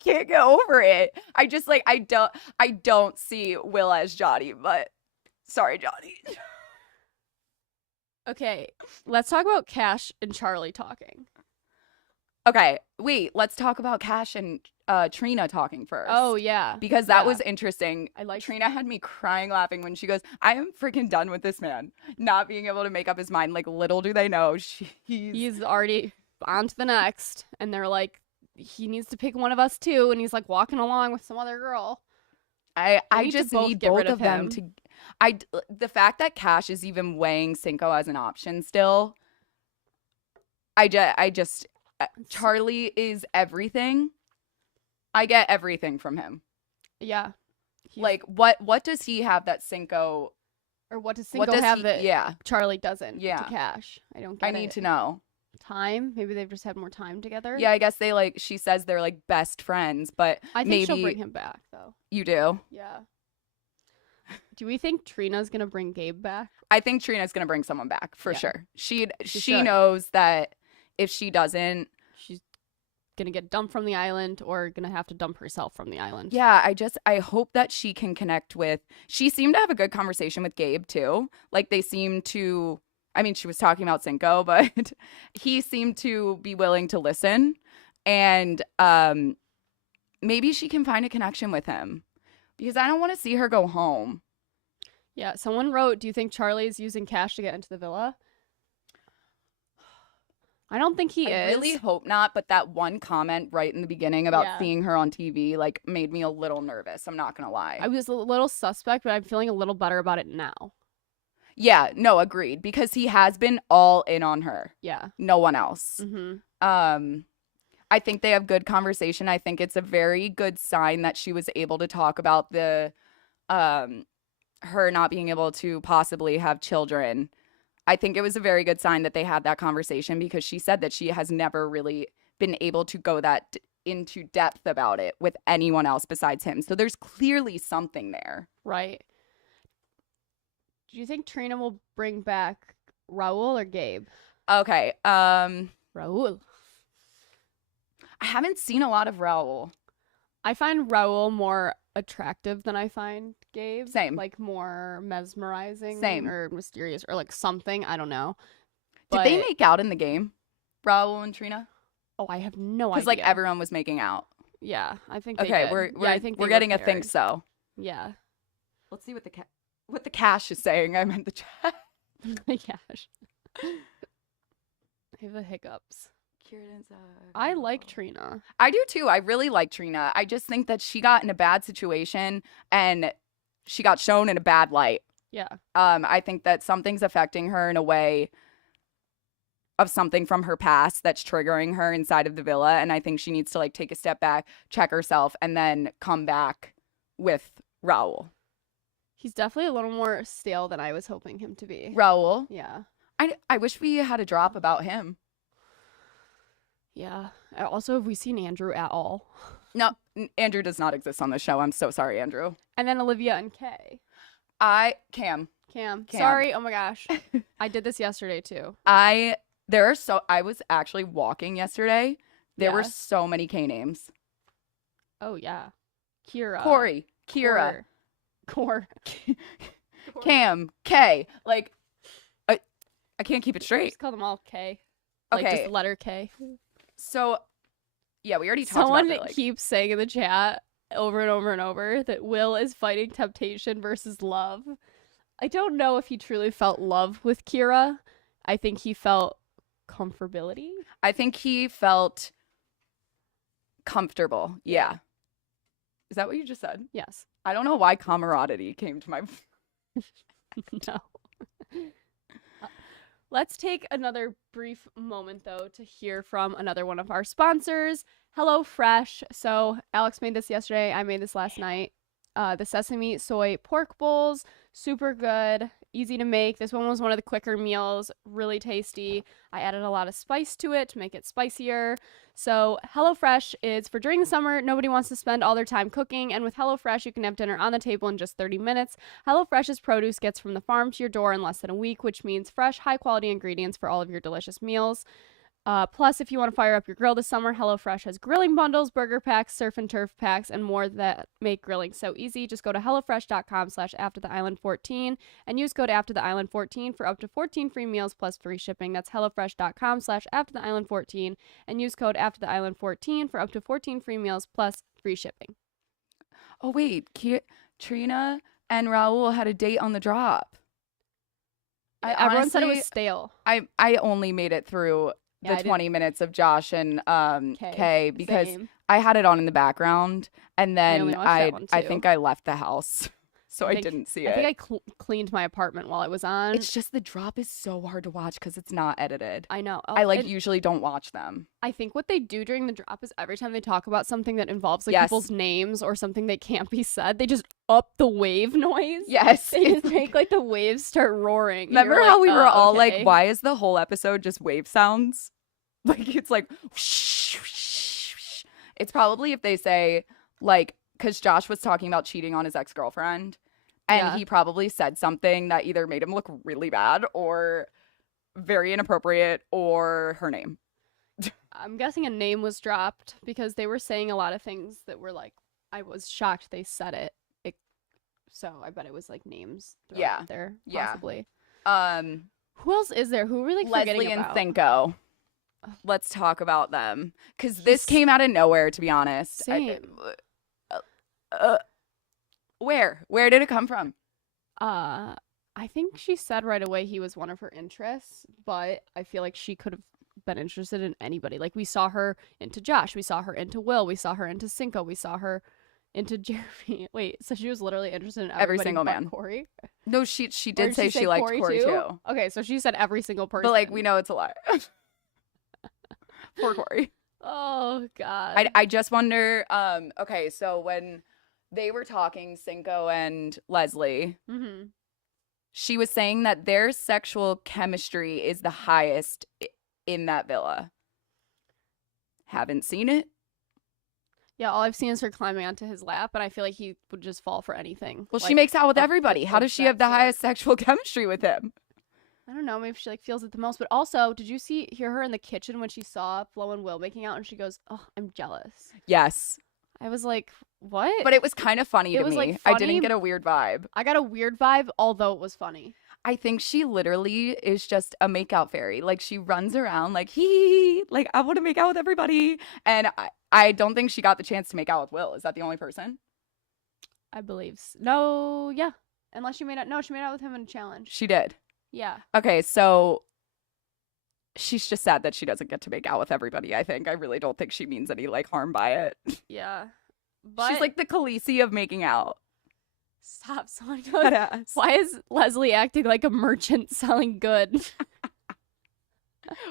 can't get over it. I just like I don't see Will as Johnny, but sorry, Johnny. Okay, let's talk about Cash and Charlie talking. Okay, wait, let's talk about Cash and Trina talking first. Oh, yeah. Because that was interesting. I like Trina had me crying laughing when she goes, I am freaking done with this man not being able to make up his mind. Like, little do they know, he's already on to the next. And they're like, he needs to pick one of us too. And he's like walking along with some other girl. I just need both of them to. The fact that Cash is even weighing Cinco as an option still. Charlie is everything. I get everything from him. Yeah. Like, what does he have that Cinco... Or what does Cinco have that Charlie doesn't to Cash? I don't get it. I need to know. Time? Maybe they've just had more time together? Yeah, I guess she says they're, like, best friends, but I think she'll bring him back, though. You do? Yeah. Do we think Trina's going to bring Gabe back? I think Trina's going to bring someone back, for sure. She knows that if she doesn't... She's gonna get dumped from the island or gonna have to dump herself from the island. Yeah, I hope that she can connect with... She seemed to have a good conversation with Gabe, too. Like, they seemed to... I mean, she was talking about Cinco, but he seemed to be willing to listen. And maybe she can find a connection with him. Because I don't want to see her go home. Yeah, someone wrote, do you think Charlie is using Cash to get into the villa? I don't think he is. I really hope not, but that one comment right in the beginning about seeing her on TV, like, made me a little nervous. I'm not going to lie. I was a little suspect, but I'm feeling a little better about it now. Yeah, no, agreed. Because he has been all in on her. Yeah. No one else. Mm-hmm. I think they have good conversation. I think it's a very good sign that she was able to talk about the her not being able to possibly have children. I think it was a very good sign that they had that conversation because she said that she has never really been able to go that into depth about it with anyone else besides him. So there's clearly something there. Right. Do you think Trina will bring back Raul or Gabe? Okay. Raul. I haven't seen a lot of Raul. I find Raul more attractive than I find Gabe. Same. Like more mesmerizing. Same. Or mysterious or like something. I don't know. Did they make out in the game? Raul and Trina? Oh, I have no idea. Because like everyone was making out. Yeah, I think they Okay, did. I think we're getting a think so. Yeah. Let's see what the cash is saying. I meant the chat. Gosh. I have the hiccups. I like Trina. I do too. I really like Trina. I just think that she got in a bad situation and she got shown in a bad light. Yeah. I think that something's affecting her in a way of something from her past that's triggering her inside of the villa, and I think she needs to like take a step back, check herself, and then come back with Raul. He's definitely a little more stale than I was hoping him to be. Raul? Yeah. I wish we had a drop about him. Yeah. Also, have we seen Andrew at all? No, Andrew does not exist on the show. I'm so sorry, Andrew. And then Olivia and Kay. Cam. Sorry. Oh my gosh. I did this yesterday too. I was actually walking yesterday. There were so many K names. Oh yeah. Kira. Corey. Kira. Core. Cam. K. Like, I can't keep it straight. Just call them all K. Okay. Like just the letter K. So, yeah, we already talked about Someone that. Like, keeps saying in the chat over and over and over that Will is fighting temptation versus love. I don't know if he truly felt love with Kira. I think he felt comfortability. I think he felt comfortable. Yeah. Is that what you just said? Yes. I don't know why camaraderie came to my... No. Let's take another brief moment, though, to hear from another one of our sponsors, HelloFresh. So Alex made this yesterday. I made this last night. The sesame soy pork bowls, super good, easy to make. This one was one of the quicker meals, really tasty. I added a lot of spice to it to make it spicier. So HelloFresh is for during the summer. Nobody wants to spend all their time cooking, and with HelloFresh, you can have dinner on the table in just 30 minutes. HelloFresh's produce gets from the farm to your door in less than a week, which means fresh, high-quality ingredients for all of your delicious meals. Plus, if you want to fire up your grill this summer, HelloFresh has grilling bundles, burger packs, surf and turf packs, and more that make grilling so easy. Just go to HelloFresh.com/AfterTheIsland14 and use code AfterTheIsland14 for up to 14 free meals plus free shipping. That's HelloFresh.com/AfterTheIsland14 and use code AfterTheIsland14 for up to 14 free meals plus free shipping. Oh, wait. Trina and Raul had a date on the drop. Everyone said it was stale. I only made it through the 20 minutes of Josh and Kay because Same. I had it on in the background, and then I think I left the house, so I didn't see it. I think I cleaned my apartment while it was on. It's just the drop is so hard to watch because it's not edited. I know. I usually don't watch them. I think what they do during the drop is every time they talk about something that involves like people's names or something that can't be said, they just up the wave noise. Yes. They just make like the waves start roaring. Remember how we were all like, why is the whole episode just wave sounds? Like, it's like, whoosh, whoosh, whoosh. It's probably if they say, like, because Josh was talking about cheating on his ex-girlfriend, and he probably said something that either made him look really bad or very inappropriate or her name. I'm guessing a name was dropped because they were saying a lot of things that were like, I was shocked they said it. So I bet it was like names thrown out there, possibly. Who else is there? Who are we like Leslie and Cinco. Let's talk about them because this came out of nowhere, to be honest. Same. Where did it come from? I think she said right away he was one of her interests, but I feel like she could have been interested in anybody. Like we saw her into Josh, we saw her into Will, we saw her into Cinco, we saw her into Jeremy. Wait, so she was literally interested in every single man. Corey? No, she did say she liked Corey too. Okay, so she said every single person. But like we know it's a lie. Poor Corey. Oh God. I just wonder. Okay, so when they were talking, Cinco and Leslie, she was saying that their sexual chemistry is the highest in that villa. Haven't seen it. Yeah, all I've seen is her climbing onto his lap, and I feel like he would just fall for anything. Well, she makes out with everybody. How does she have the highest sexual chemistry with him? I don't know. Maybe she like feels it the most. But also, did you hear her in the kitchen when she saw Flo and Will making out, and she goes, "Oh, I'm jealous." Yes. I was like, what? But it was kind of funny It to was, me. like, I funny. didn't get a weird vibe. I got a weird vibe, although it was funny. I think she literally is just a makeout fairy. Like, she runs around like, hee, like, I want to make out with everybody. And I don't think she got the chance to make out with Will. Is that the only person? I believe. No, yeah. Unless she made out. No, she made out with him in a challenge. She did. Yeah. Okay, so she's just sad that she doesn't get to make out with everybody, I think. I really don't think she means any, like, harm by it. Yeah. But She's like the Khaleesi of making out. stop. Someone goes, Badass. why is Leslie acting like a merchant selling goods?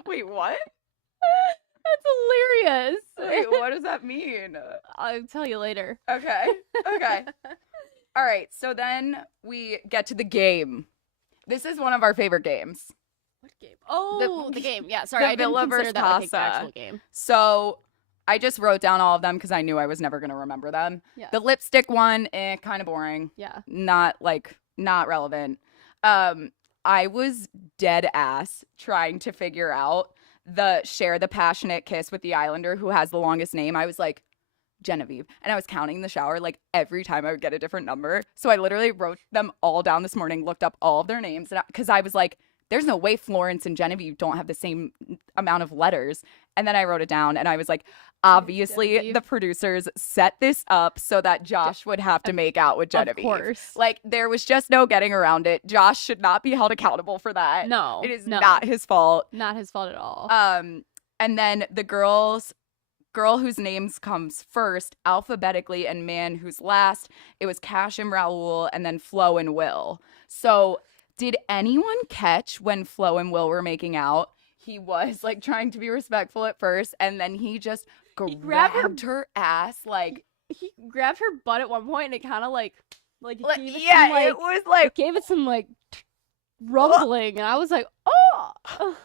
Wait, what? That's hilarious. Wait, what does that mean? I'll tell you later. Okay. All right, so then we get to the game. This is one of our favorite games. What game? Oh, the game. Yeah, sorry, the I didn't Villa consider versus that like an Casa. actual game. So I just wrote down all of them because I knew I was never going to remember them. Yeah. The lipstick one, kind of boring. Yeah. Not relevant. I was dead ass trying to figure out share the passionate kiss with the Islander who has the longest name. I was like, Genevieve. And I was counting in the shower, like, every time I would get a different number. So I literally wrote them all down this morning, looked up all of their names, because I was like, there's no way Florence and Genevieve don't have the same amount of letters. And then I wrote it down, and I was like, obviously, Genevieve. the producers set this up so that Josh would have to make out with Genevieve. Of course. Like, there was just no getting around it. Josh should not be held accountable for that. No. It is no. not his fault. Not his fault at all. And then the girl whose names comes first alphabetically and man who's last, it was Cash and Raul and then Flo and Will. So did anyone catch when Flo and Will were making out? He was like trying to be respectful at first, and then he just grabbed her ass, like he grabbed her butt at one point, and it kind of like gave it yeah, some, like, it was like it gave it some like rumbling, and I was like, oh.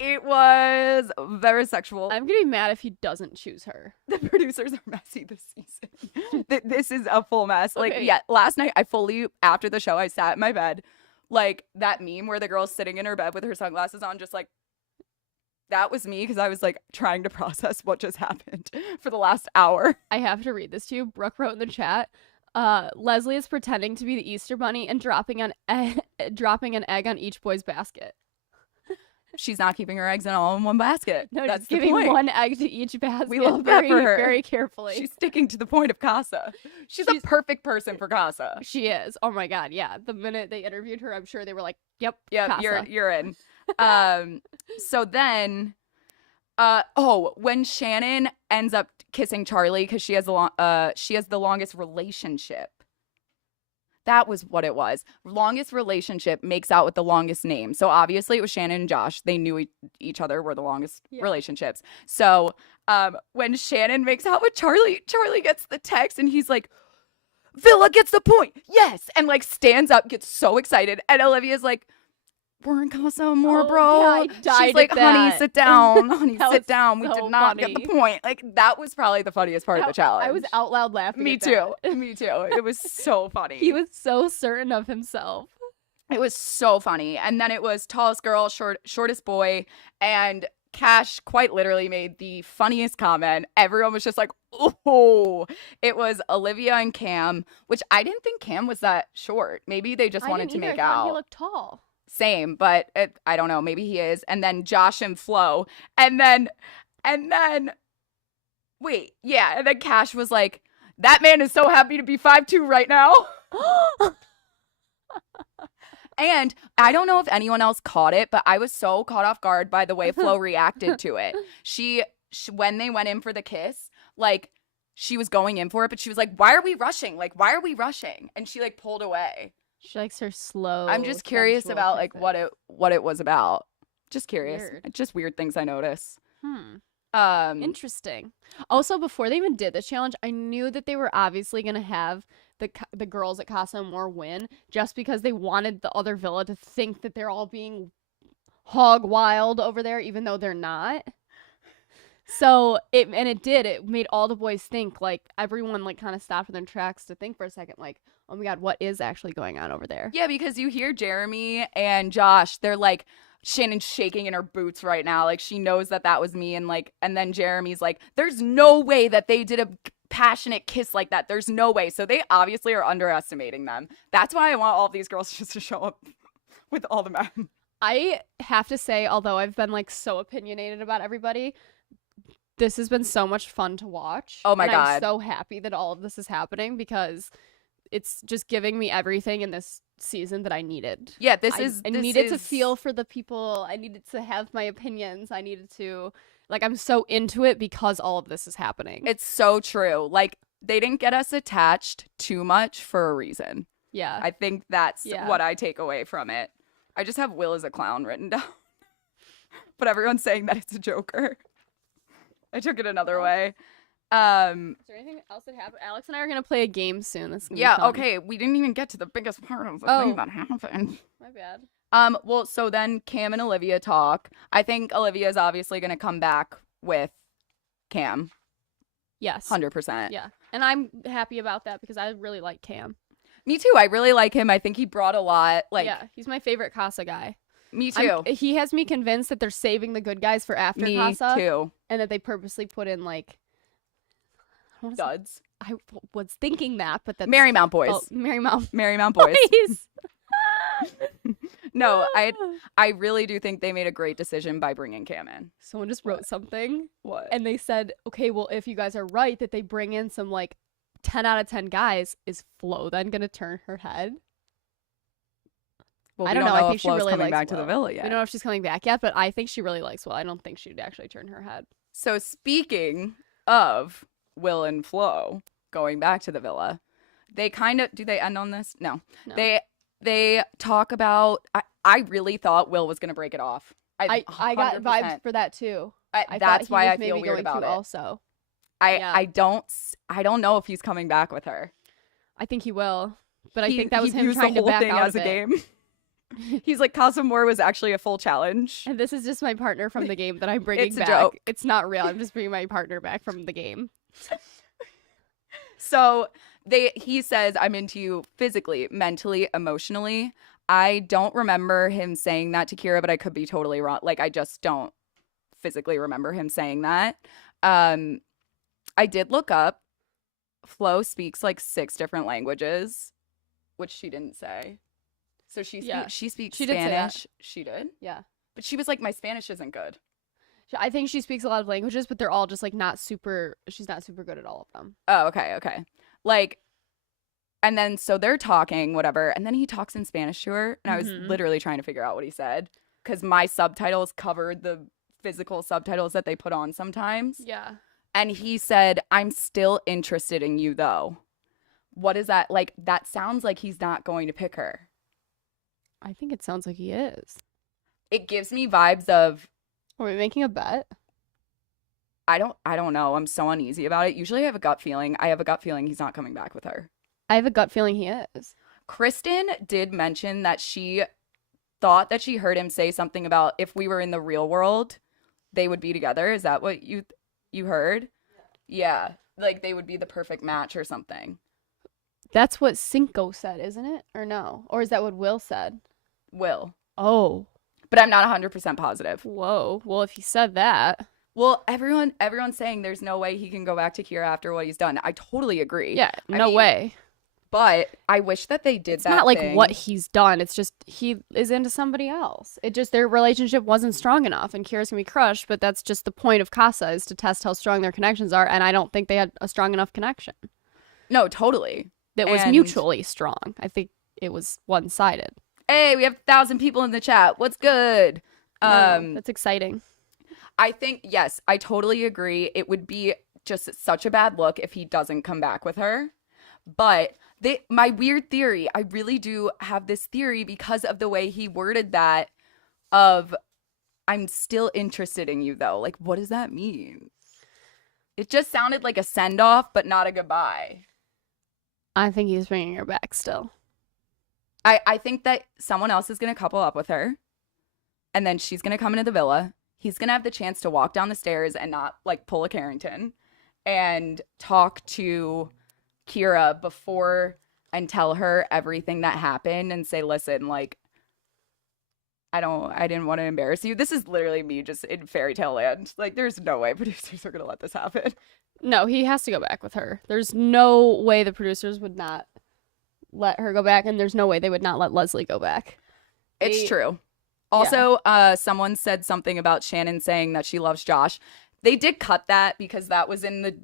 It was very sexual. I'm gonna be mad if he doesn't choose her. The producers are messy this season. This is a full mess. Like, Okay. yeah, last night after the show, I sat in my bed, like that meme where the girl's sitting in her bed with her sunglasses on, just like, that was me, because I was like trying to process what just happened for the last hour. I have to read this to you. Brooke wrote in the chat, Leslie is pretending to be the Easter Bunny and dropping an egg on each boy's basket. She's not keeping her eggs all in one basket. No, that's just the giving point. one egg to each basket. We love that very, for her. very carefully. She's sticking to the point of Casa. She's a perfect person for Casa. She is. Oh my god, yeah. The minute they interviewed her, I'm sure they were like, "Yep, Yeah, Casa." you're in. So then, when Shannon ends up kissing Charlie because she has the longest relationship. That was what it was. Longest relationship makes out with the longest name. So obviously it was Shannon and Josh. They knew each other were the longest relationships. So when Shannon makes out with Charlie, Charlie gets the text and he's like, Villa gets the point. Yes. And like stands up, gets so excited. And Olivia's like, we're in Casa Amor, bro. Yeah, I died She's like, at honey, that. sit down. Honey, That sit was down. We so did not get funny. the point. Like, that was probably the funniest part of the challenge. I was out loud laughing. Me at too. that. Me too. It was so funny. He was so certain of himself. It was so funny. And then it was tallest girl, shortest boy, and Cash quite literally made the funniest comment. Everyone was just like, oh. It was Olivia and Cam, which I didn't think Cam was that short. Maybe they just wanted to I didn't make either. I thought out. He looked tall. Same, but I don't know. Maybe he is. And then Josh and Flo. And then, wait, yeah. And then Cash was like, that man is so happy to be 5'2" right now. And I don't know if anyone else caught it, but I was so caught off guard by the way Flo reacted to it. She when they went in for the kiss, like, she was going in for it, but she was like, why are we rushing? Like, why are we rushing? And she like pulled away. She likes her slow. I'm just curious sensual about like kisses. what it was about. Just curious. Weird. Just weird things I notice. Interesting. Also, before they even did this challenge, I knew that they were obviously going to have the girls at Casa Amor win just because they wanted the other villa to think that they're all being hog wild over there, even though they're not. So it made all the boys think, like, everyone like kind of stopped in their tracks to think for a second, like, oh my god, what is actually going on over there? Yeah, because you hear Jeremy and Josh, they're like, Shannon's shaking in her boots right now. Like, she knows that was me. And then Jeremy's like, there's no way that they did a passionate kiss like that. There's no way. So they obviously are underestimating them. That's why I want all of these girls just to show up with all the men. I have to say, although I've been like so opinionated about everybody, this has been so much fun to watch. Oh my and God. I'm so happy that all of this is happening because it's just giving me everything in this season that I needed. Yeah, I needed to feel for the people. I needed to have my opinions. I needed to, like, I'm so into it because all of this is happening. It's so true. Like, they didn't get us attached too much for a reason. Yeah. I think that's what I take away from it. I just have Will as a clown written down. But everyone's saying that it's a Joker. I took it another way. Is there anything else that happened? Alex and I are going to play a game soon. That's gonna be fun. Okay. We didn't even get to the biggest part of the thing that happened. My bad. Well, so then Cam and Olivia talk. I think Olivia is obviously going to come back with Cam. Yes. 100%. Yeah. And I'm happy about that because I really like Cam. Me too. I really like him. I think he brought a lot. Like, yeah, he's my favorite Casa guy. Me too. He has me convinced that they're saving the good guys for after Casa. Me too. And that they purposely put in, like, duds. I was thinking that, but that's Marymount Boys. Oh, Marymount Boys. No, I really do think they made a great decision by bringing Cam in. Someone just wrote something. What? And they said, okay, well, if you guys are right that they bring in some, like, 10 out of 10 guys, is Flo then going to turn her head? Well, I don't know. I think she really coming likes back Will. to the villa yet. We don't know if she's coming back yet, but I think she really likes Will. I don't think she'd actually turn her head. So speaking of Will and Flo going back to the villa, they kind of, do they end on this? No. They talk about, I really thought Will was going to break it off. I got vibes for that too. That's why I feel weird about it. Also, I don't know if he's coming back with her. I think he will, but I think that was him trying to back out as a game. He's like, Casa Amor was actually a full challenge. And this is just my partner from the game that I'm bringing back. It's a joke. It's not real. I'm just bringing my partner back from the game. So he says, I'm into you physically, mentally, emotionally. I don't remember him saying that to Kira, but I could be totally wrong. Like, I just don't physically remember him saying that. I did look up. Flo speaks like 6 different languages, which she didn't say. So she speaks Spanish. She did? Yeah. But she was like, my Spanish isn't good. I think she speaks a lot of languages, but they're all just like she's not super good at all of them. Oh, okay. Like, and then so they're talking, whatever, and then he talks in Spanish to her, and I was literally trying to figure out what he said because my subtitles covered the physical subtitles that they put on sometimes. Yeah. And he said, I'm still interested in you, though. What is that? Like, that sounds like he's not going to pick her. I think it sounds like he is. It gives me vibes of... Are we making a bet? I don't know. I'm so uneasy about it. Usually I have a gut feeling. I have a gut feeling he's not coming back with her. I have a gut feeling he is. Kristen did mention that she thought that she heard him say something about if we were in the real world, they would be together. Is that what you heard? Yeah. Like they would be the perfect match or something. That's what Cinco said, isn't it? Or no? Or is that what Will said? Will. Oh. But I'm not 100% positive. Whoa. Well, if he said that. Well, everyone's saying there's no way he can go back to Kira after what he's done. I totally agree. Yeah, no way. But I wish that they did that. It's not like what he's done. It's just he is into somebody else. It just their relationship wasn't strong enough, and Kira's gonna be crushed. But that's just the point of Casa is to test how strong their connections are, and I don't think they had a strong enough connection. No, totally. That was mutually strong. I think it was one-sided. Hey, we have 1,000 people in the chat. What's good? That's exciting. I think, yes, I totally agree. It would be just such a bad look if he doesn't come back with her. But my weird theory, I really do have this theory because of the way he worded that of, I'm still interested in you, though. Like, what does that mean? It just sounded like a send-off, but not a goodbye. I think he's bringing her back still. I think that someone else is going to couple up with her. And then she's going to come into the villa. he's going to have the chance to walk down the stairs and not like pull a Carrington and talk to Kira before and tell her everything that happened and say, listen, like, I didn't want to embarrass you. This is literally me just in fairy tale land. Like, there's no way producers are going to let this happen. No, he has to go back with her. There's no way the producers would not let her go back, and there's no way they would not let Leslie go back. It's true. Also, someone said something about Shannon saying that she loves Josh. They did cut that because that was in the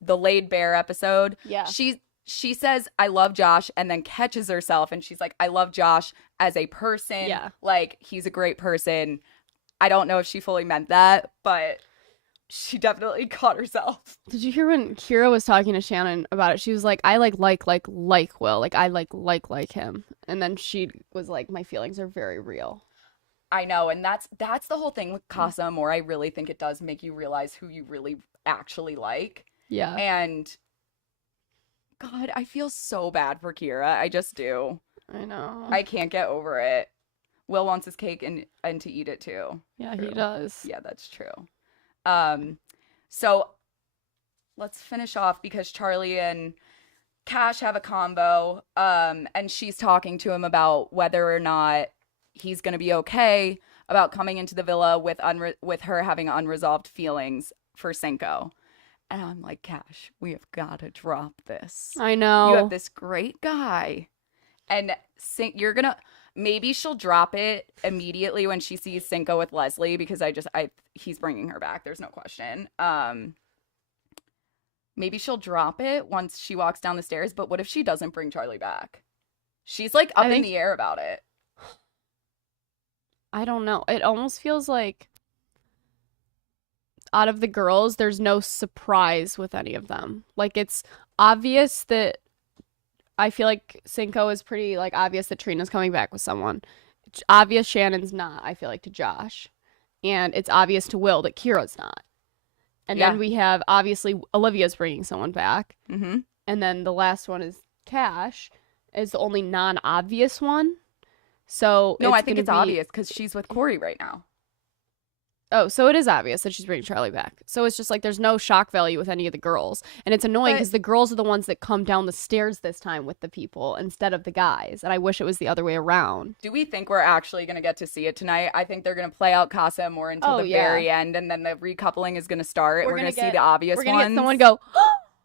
the Laid Bear episode. Yeah. She says, I love Josh, and then catches herself, and she's like, I love Josh as a person. Yeah. Like, he's a great person. I don't know if she fully meant that, but she definitely caught herself. Did you hear when Kira was talking to Shannon about it? She was like, I like Will. Like, I like him. And then she was like, my feelings are very real. I know, and that's the whole thing with Casa Amor. I really think it does make you realize who you really actually like. Yeah. And God, I feel so bad for Kira. I just do. I know. I can't get over it. Will wants his cake and to eat it too. Yeah, True. he does. Yeah, that's true. So let's finish off because Charlie and Cash have a combo. And she's talking to him about whether or not he's gonna be okay about coming into the villa with her having unresolved feelings for Cinco. And I'm like, Cash, we have got to drop this. I know. You have this great guy. And maybe she'll drop it immediately when she sees Cinco with Leslie because he's bringing her back. There's no question. Maybe she'll drop it once she walks down the stairs. But what if she doesn't bring Charlie back? She's like up in the air about it. I don't know. It almost feels like out of the girls, there's no surprise with any of them. Like, it's obvious that I feel like Cinco is pretty, like, obvious that Trina's coming back with someone. It's obvious Shannon's not, I feel like, to Josh. And it's obvious to Will that Kira's not. And then we have, obviously, Olivia's bringing someone back. Mm-hmm. And then the last one is Cash, is the only non-obvious one. So no, I think it's obvious because she's with Corey right now. Oh, so it is obvious that she's bringing Charlie back. So it's just like there's no shock value with any of the girls. And it's annoying because the girls are the ones that come down the stairs this time with the people instead of the guys. And I wish it was the other way around. Do we think we're actually going to get to see it tonight? I think they're going to play out Casa Amor until the very end. And then the recoupling is going to start. We're going to see the obvious ones. We're going to get someone go,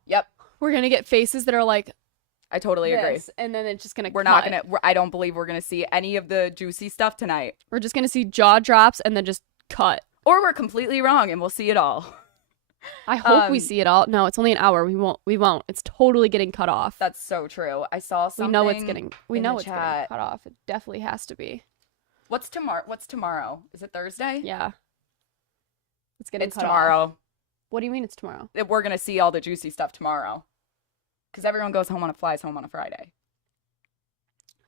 yep. We're going to get faces that are like, I totally agree. And then it's just going to We're not going to, I don't believe we're going to see any of the juicy stuff tonight. We're just going to see jaw drops and then just cut. Or we're completely wrong and we'll see it all. I hope we see it all. No, it's only an hour. We won't. It's totally getting cut off. That's so true. I saw something. We know it's getting getting cut off. It definitely has to be. What's tomorrow? Is it Thursday? Yeah. It's getting cut tomorrow. off. What do you mean it's tomorrow? We're going to see all the juicy stuff tomorrow. Because everyone flies home on a Friday.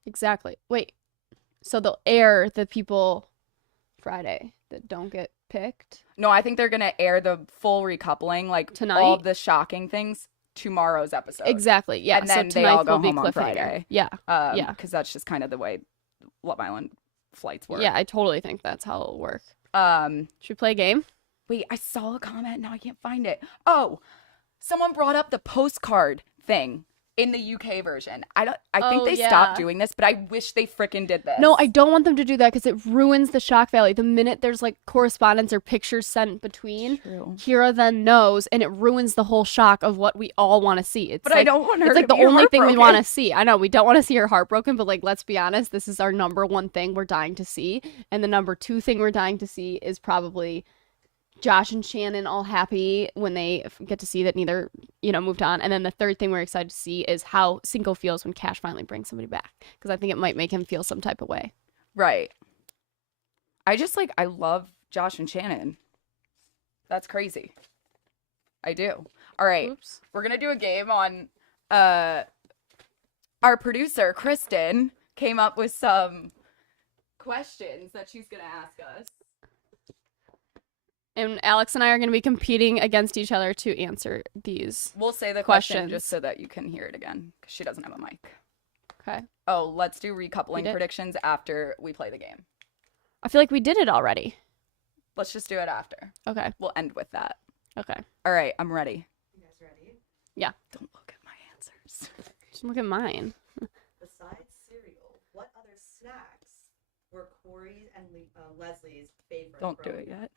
Exactly. Wait. So they'll air the people Friday that don't get picked? No, I think they're going to air the full recoupling, like tonight? All the shocking things, tomorrow's episode. Exactly. Yeah. And then so they all go will home on Friday. Yeah. Yeah. Because that's just kind of the way Love Island flights work. Yeah, I totally think that's how it'll work. Should we play a game? Wait, I saw a comment. Now I can't find it. Oh, someone brought up the postcard thing in the UK version. I think they stopped doing this, but I wish they frickin' did this. No, I don't want them to do that because it ruins the shock value. The minute there's like correspondence or pictures sent between, Kira then knows, and it ruins the whole shock of what we all want to see. It's but like, I don't want her. It's like to the be only thing we want to heartbroken. see. I know we don't want to see her heartbroken, but like let's be honest, this is our number one thing we're dying to see, and the number two thing we're dying to see is probably Josh and Shannon all happy when they get to see that neither, moved on. And then the third thing we're excited to see is how Cinco feels when Cash finally brings somebody back. Because I think it might make him feel some type of way. Right. I love Josh and Shannon. That's crazy. I do. All right. Oops. We're going to do a game on, our producer, Kristen, came up with some questions that she's going to ask us. And Alex and I are going to be competing against each other to answer these. We'll say the questions question just so that you can hear it again, because she doesn't have a mic. Okay. Oh, let's do recoupling predictions after we play the game. I feel like we did it already. Let's just do it after. Okay. We'll end with that. Okay. All right, I'm ready. You guys ready? Yeah. Don't look at my answers. Just look at mine. Besides cereal, what other snacks were Corey's and Leslie's favorite? Don't do growing it up? yet.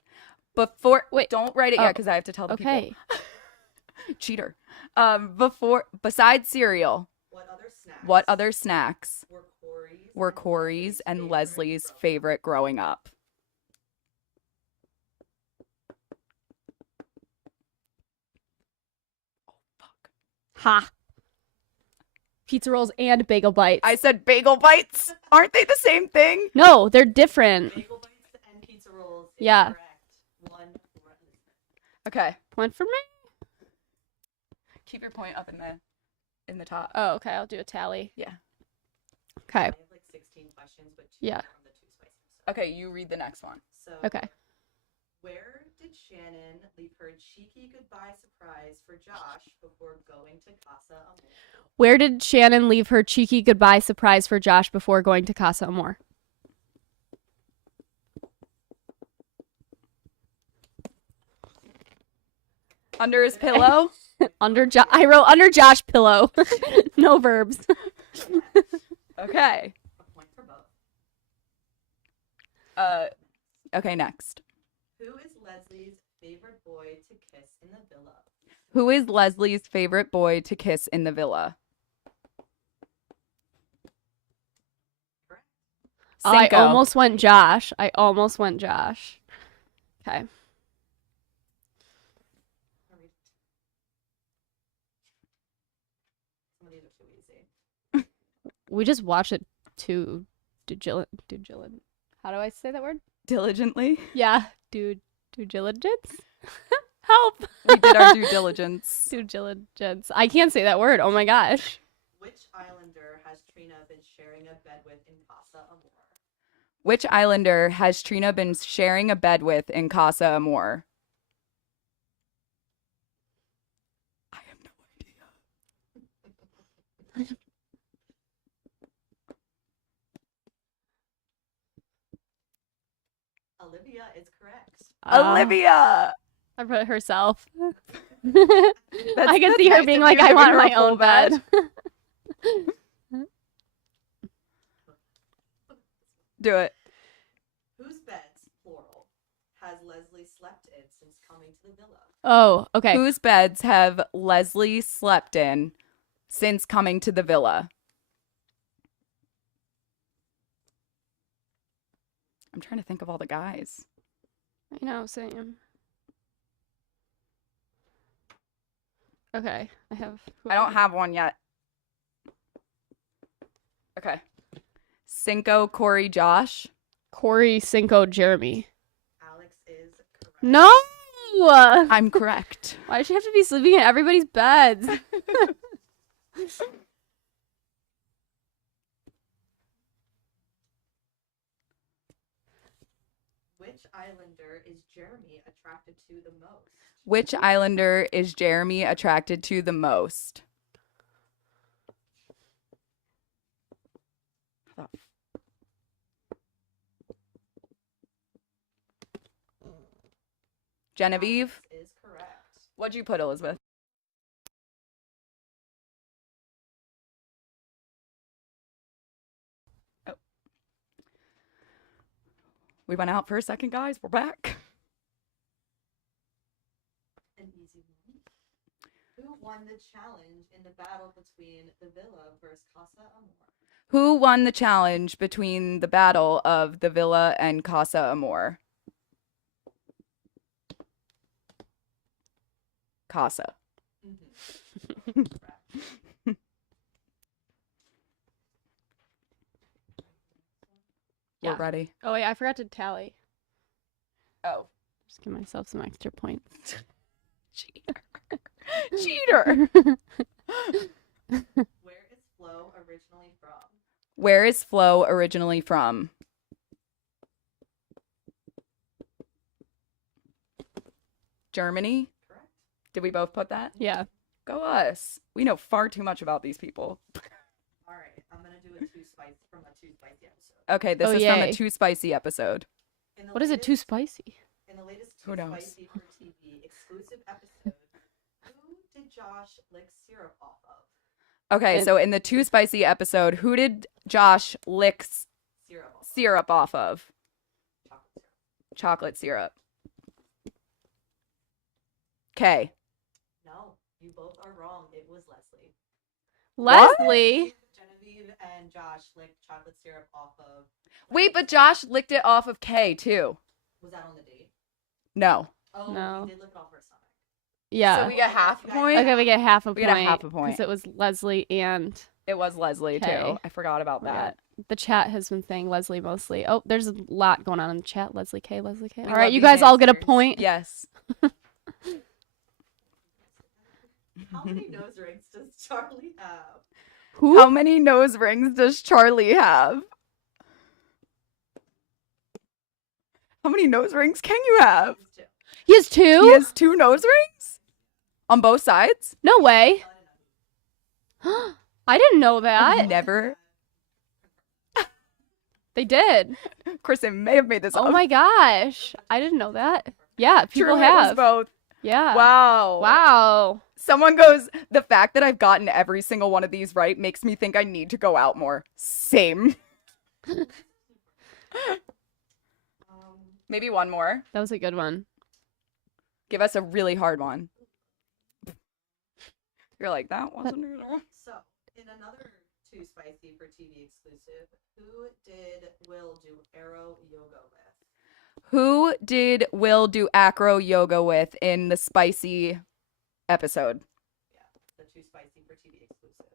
Before, Wait. don't write it Oh, yet because I have to tell the Okay. people. Cheater. Besides cereal, What other snacks were Corey's and Leslie's favorite growing up? Oh, fuck. Ha. Pizza rolls and bagel bites. I said bagel bites. Aren't they the same thing? No, they're different. Bagel bites and pizza rolls. Is Yeah. Correct. One for Elizabeth. Okay. Point for me? Keep your point up in the top. Oh, okay. I'll do a tally. Yeah. Okay. I have like 16 questions, but two Yeah. are from the two spicy episodes. Okay, you read the next one. So, Okay. where did Shannon leave her cheeky goodbye surprise for Josh before going to Casa Amor? Where did Shannon leave her cheeky goodbye surprise for Josh before going to Casa Amor? Under his pillow? I wrote under Josh pillow. No verbs. Okay. A point for both. Okay, next. Who is Leslie's favorite boy to kiss in the villa? Who is Leslie's favorite boy to kiss in the villa? Correct. I Cinco. almost went Josh. Okay. I'll read- Some of these are too easy. We just watched it too. How do I say that word? Diligently. Yeah. Due diligence? Help. We did our due diligence. Due diligence. I can't say that word. Oh my gosh. Which islander has Trina been sharing a bed with in Casa Amor? Which islander has Trina been sharing a bed with in Casa Amor? I have no idea. Olivia is correct. Olivia. I put herself. That's- I can that's see her nice being of like, you I giving want her a my full own bed. Do it. Whose beds, plural, has Leslie slept in since coming to the villa? Oh, okay. Whose beds have Leslie slept in since coming to the villa? I'm trying to think of all the guys. I know, same. Okay, I don't have one yet. Okay. Cinco, Corey, Josh. Corey, Cinco, Jeremy. Alex is correct. No! Why I'm correct. does she have to be sleeping in everybody's beds? Which islander is Jeremy attracted to the most? Which islander is Jeremy attracted to the most? Genevieve? Alex is correct. What'd you put, Elizabeth? Oh. We went out for a second, guys. We're back. An easy one. Who won the challenge in the battle between the villa versus Casa Amor? Who won the challenge between the battle of the Villa and Casa Amor? Casa. Mm-hmm. Yeah. We're ready. Oh, wait, I forgot to tally. Oh. Just give myself some extra points. Cheater. Cheater. Where is Flo originally from? Where is Flo originally from? Germany? Correct. Did we both put that? Yeah. Go us. We know far too much about these people. All right, I'm gonna do a two spicy episode. Okay, this Oh, is from a yay. too spicy episode. In the What is it? Too latest- spicy? In in the latest Who Too knows? Spicy for TV exclusive episode, who did Josh lick syrup off of? Okay, so in the Too Spicy episode, who did Josh lick Syrup off of. syrup off of? Chocolate syrup. Chocolate syrup. Okay. No, you both are wrong. It was Leslie. Leslie. Genevieve and Josh licked chocolate syrup off of. Wait, but Josh licked it off of Kay, too. Was that on the date? No. Oh, No. he did lick it off her stomach. Yeah. So we get half a point? Okay, we get half a point. We get a half a point. Because it was Leslie and It was Leslie, Kay. too. I forgot about that. the chat has been saying Leslie mostly. Oh, there's a lot going on in the chat. Leslie K, Leslie K. We All love right, you these guys all get a answers. point. Yes. How many nose rings does Charlie have? Who? How many nose rings does Charlie have? How many nose rings can you have? Two. He has two? He has 2 nose rings? On both sides? No way. I didn't know that. Never. They did. Kristen may have made this up. Oh my gosh. I didn't know that. Yeah, people True, it was have. both. Yeah. Wow. Wow. Someone goes, the fact that I've gotten every single one of these right makes me think I need to go out more. Same. Maybe one more. That was a good one. Give us a really hard one. You're like, that wasn't it. So, in another Too Spicy for TV exclusive, who did Will do arrow yoga with? Who did Will do acro yoga with in the spicy episode? Yeah, the Too Spicy for TV exclusive.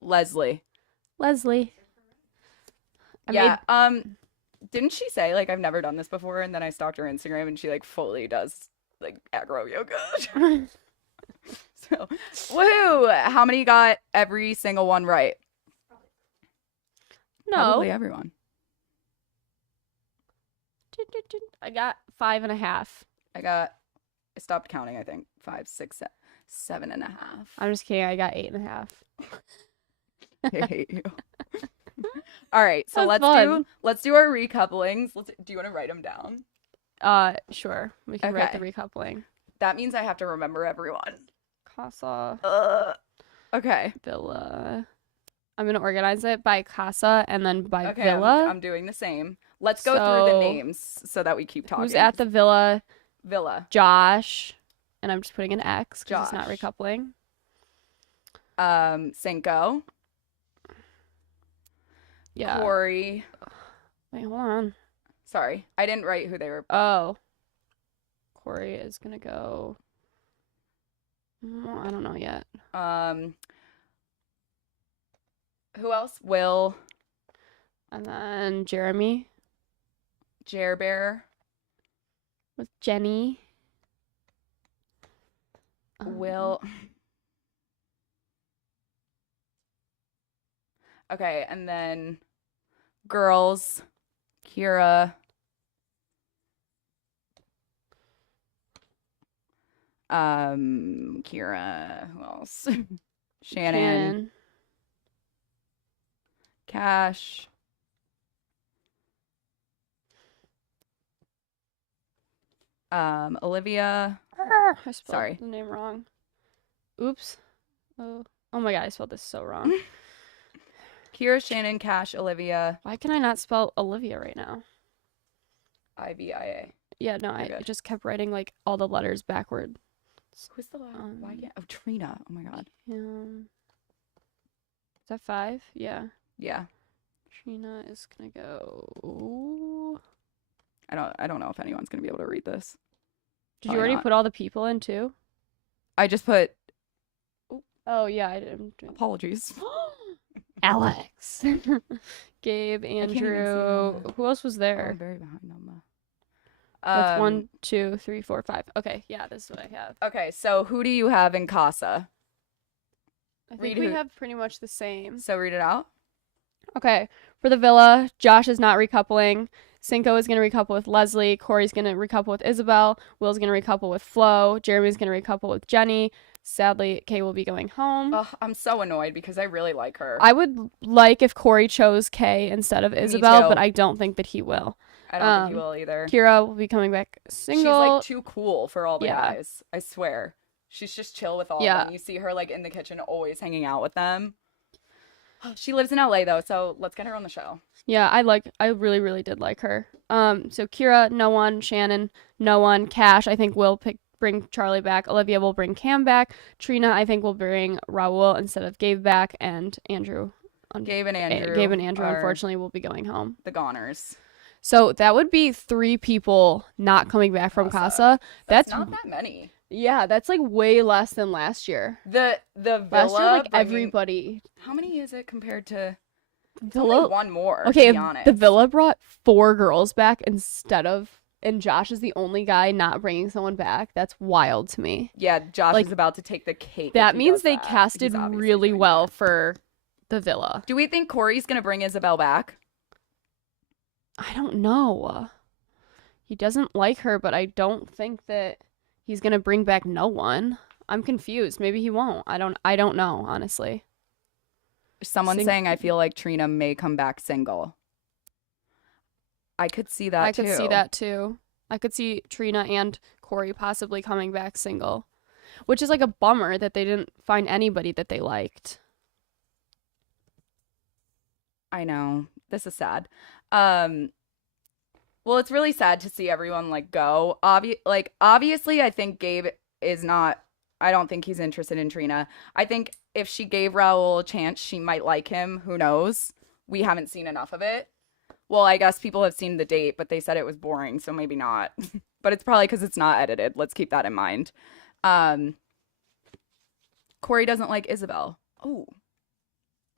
Leslie. Leslie. Yeah. Didn't she say like I've never done this before, and then I stalked her Instagram and she like fully does like acro yoga. So, woohoo! How many got every single one right? No. Probably everyone. I got 5.5. I stopped counting, I think. 5, 6, 7 and a half. I'm just kidding. I got 8.5. I hate you. All right, so That's let's do our recouplings. Do you want to write them down? Sure. We can write the Okay. recoupling. That means I have to remember everyone. Casa, Okay. Villa. I'm gonna organize it by Casa and then by Okay, Villa. I'm doing the same. Let's go through the So, names so that we keep talking. Who's at the Villa? Villa? Josh. And I'm just putting an X because it's not Josh. recoupling. Cinco. Yeah. Corey. Wait, hold on. Sorry, I didn't write who they were. Oh. Corey is gonna go. I don't know yet. Who else? Will. And then Jeremy Jer Bear. with Jenny. Will. Okay, and then girls. Kira. Kira. Who else? Shannon. Cash. Olivia. I spelled Sorry. the name wrong. Oops. Oh my god, I spelled this so wrong. Kira, Shannon, Cash, Olivia, Why can I not spell Olivia right now? Ivia. Yeah, no, I good. just kept writing like all the letters backward. Who's the last? Why can't? Oh, Trina. Oh my god. Is that 5? Yeah. Yeah. Trina is gonna go. I don't know if anyone's gonna be able to read this. Did you Probably already not. put all the people in too? I just put Oh yeah, I did. apologies. Alex, Gabe, even see Andrew. them. Who else was Oh, there? I'm very behind on the. That's 1, 2, 3, 4, 5. Okay, yeah, this is what I have. Okay, so who do you have in Casa? I think Read we who- have pretty much the same. So read it out. Okay, for the Villa, Josh is not recoupling. Cinco is going to recouple with Leslie. Corey's going to recouple with Isabelle. Will's going to recouple with Flo. Jeremy's going to recouple with Jenny. Sadly, Kay will be going home. Oh, I'm so annoyed because I really like her. I would like if Corey chose Kay instead of Isabelle, too. but I don't think that he will. I don't think he will either. Kira will be coming back single. She's like too cool for all the Yeah. guys. I swear. She's just chill with all Yeah. of them. You see her like in the kitchen always hanging out with them. She lives in LA though, so let's get her on the show. Yeah, I really, really did like her. So Kira, no one. Shannon, no one. Cash, I think will bring Charlie back. Olivia will bring Cam back. Trina, I think will bring Raul instead of Gabe back, and Andrew. Gabe and Andrew. Gabe and Andrew, are unfortunately, will be going home. the goners. So that would be 3 people not coming back from Casa. That's not that many. Yeah, that's like way less than last year. The villa. Last year, like bringing- everybody. How many is it compared to? Villa. Only one more. Okay, to be honest. the Villa brought 4 girls back instead of, and Josh is the only guy not bringing someone back. That's wild to me. Yeah, Josh like, is about to take the cake. That if he means does they that. casted He's obviously really doing well that. for the Villa. Do we think Corey's gonna bring Isabelle back? I don't know. He doesn't like her, but I don't think that he's gonna bring back no one. I'm confused. Maybe he won't. I don't know, honestly. Someone saying I feel like Trina may come back single. I could see that I too. could see that too. I could see Trina and Corey possibly coming back single, which is like a bummer that they didn't find anybody that they liked. I know. This is sad. Well, it's really sad to see everyone like go. Obviously, I think Gabe is not. I don't think he's interested in Trina. I think if she gave Raul a chance, she might like him. Who knows? We haven't seen enough of it. Well, I guess people have seen the date, but they said it was boring, so maybe not. But it's probably because it's not edited. Let's keep that in mind. Corey doesn't like Isabelle. Oh.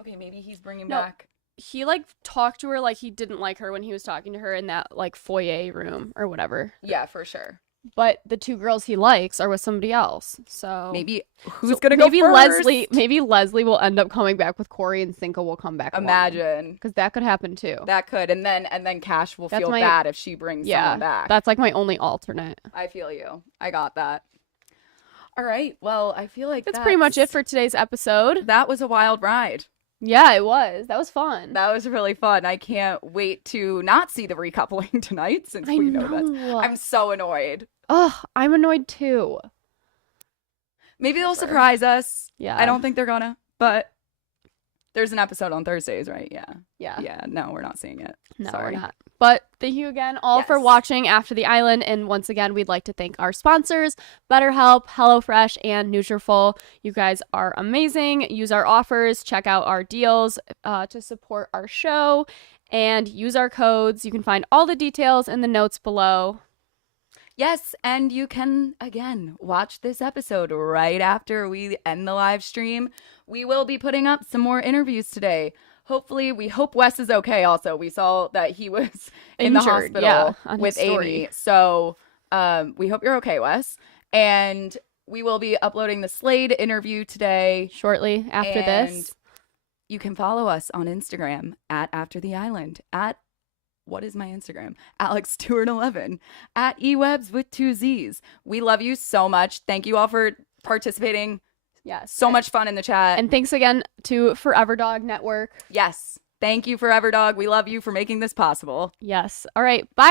Okay, maybe he's bringing back. He like talked to her like he didn't like her when he was talking to her in that like foyer room or whatever. Yeah, for sure. But the 2 girls he likes are with somebody else. So Maybe who's gonna go maybe first? Maybe Leslie will end up coming back with Corey and Cinco will come back. Imagine. Because that could happen too. That could, and then Cash will feel bad if she brings someone back. That's like my only alternate. I feel you. I got that. All right. Well, I feel like That's pretty much it for today's episode. That was a wild ride. Yeah, it was. That was fun. That was really fun. I can't wait to not see the recoupling tonight since we know that. I'm so annoyed. Ugh, I'm annoyed too. Maybe they'll surprise us. Yeah. I don't think they're gonna, but there's an episode on Thursdays, right? Yeah. Yeah. Yeah. No, we're not seeing it. No, Sorry. we're not. But thank you again all for Yes. watching After the Island. And once again, we'd like to thank our sponsors, BetterHelp, HelloFresh, and Nutrafol. You guys are amazing. Use our offers. Check out our deals to support our show. And use our codes. You can find all the details in the notes below. Yes, and you can, again, watch this episode right after we end the live stream. We will be putting up some more interviews today. Hopefully, we hope Wes is okay also. We saw that he was in the Injured, hospital on his with story. Amy. So we hope you're okay, Wes. And we will be uploading the Slade interview today. Shortly after this. You can follow us on Instagram at After the Island, at what is my Instagram? Alex Stewart 11 at eWebs with 2 Z's. We love you so much. Thank you all for participating. Yes. So much fun in the chat. And thanks again to Forever Dog Network. Yes. Thank you, Forever Dog. We love you for making this possible. Yes. All right. Bye.